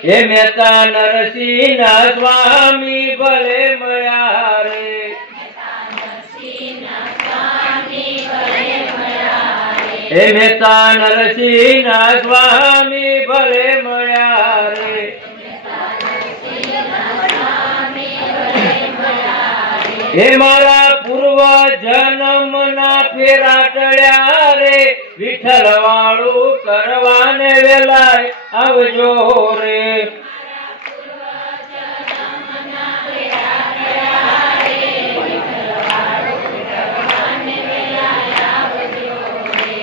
હે મહેતા નરસિંહ ના સ્વામી ભલે મળ્યા રે હે મહેતા નરસિંહ ના સ્વામી ભલે મળ્યા રે હે મારા પૂર્વ જન્મ ના ફેરા ટળ્યા રે વિઠ્ઠલ વાળું કરવાને વેલા આવજો રે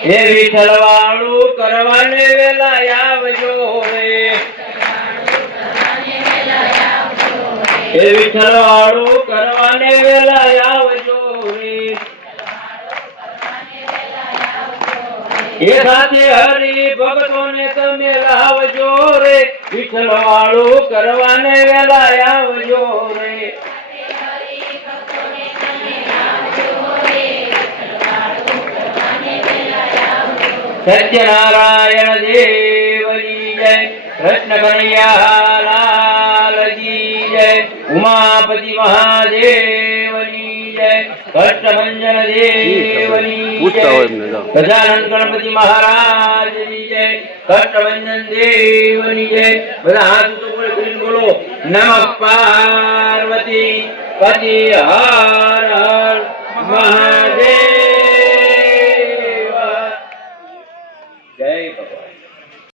હે વિઠ્ઠલ વાળું કરવાને વેલા આવજો રે હે વિઠ્ઠલ વાળું કરવાને વેલા આવજો રે એ સાથે હરિ ભક્તોને તમે લાવજો રે વિઠ્ઠલ વાળું કરવાને વેલા આવજો રે સત્યનારાયણ દેવની જય કૃષ્ણ કનૈયા લાલ કી જય ઉમાપતિ મહાદેવની જય કષ્ટભંજન દેવની જય ગજાનંદ ગણપતિ મહારાજની જય કષ્ટભંજન દેવની જય બધા હાથ ઉપર કરીને બોલો નમઃ પાર્વતી પતિ હર હર મહા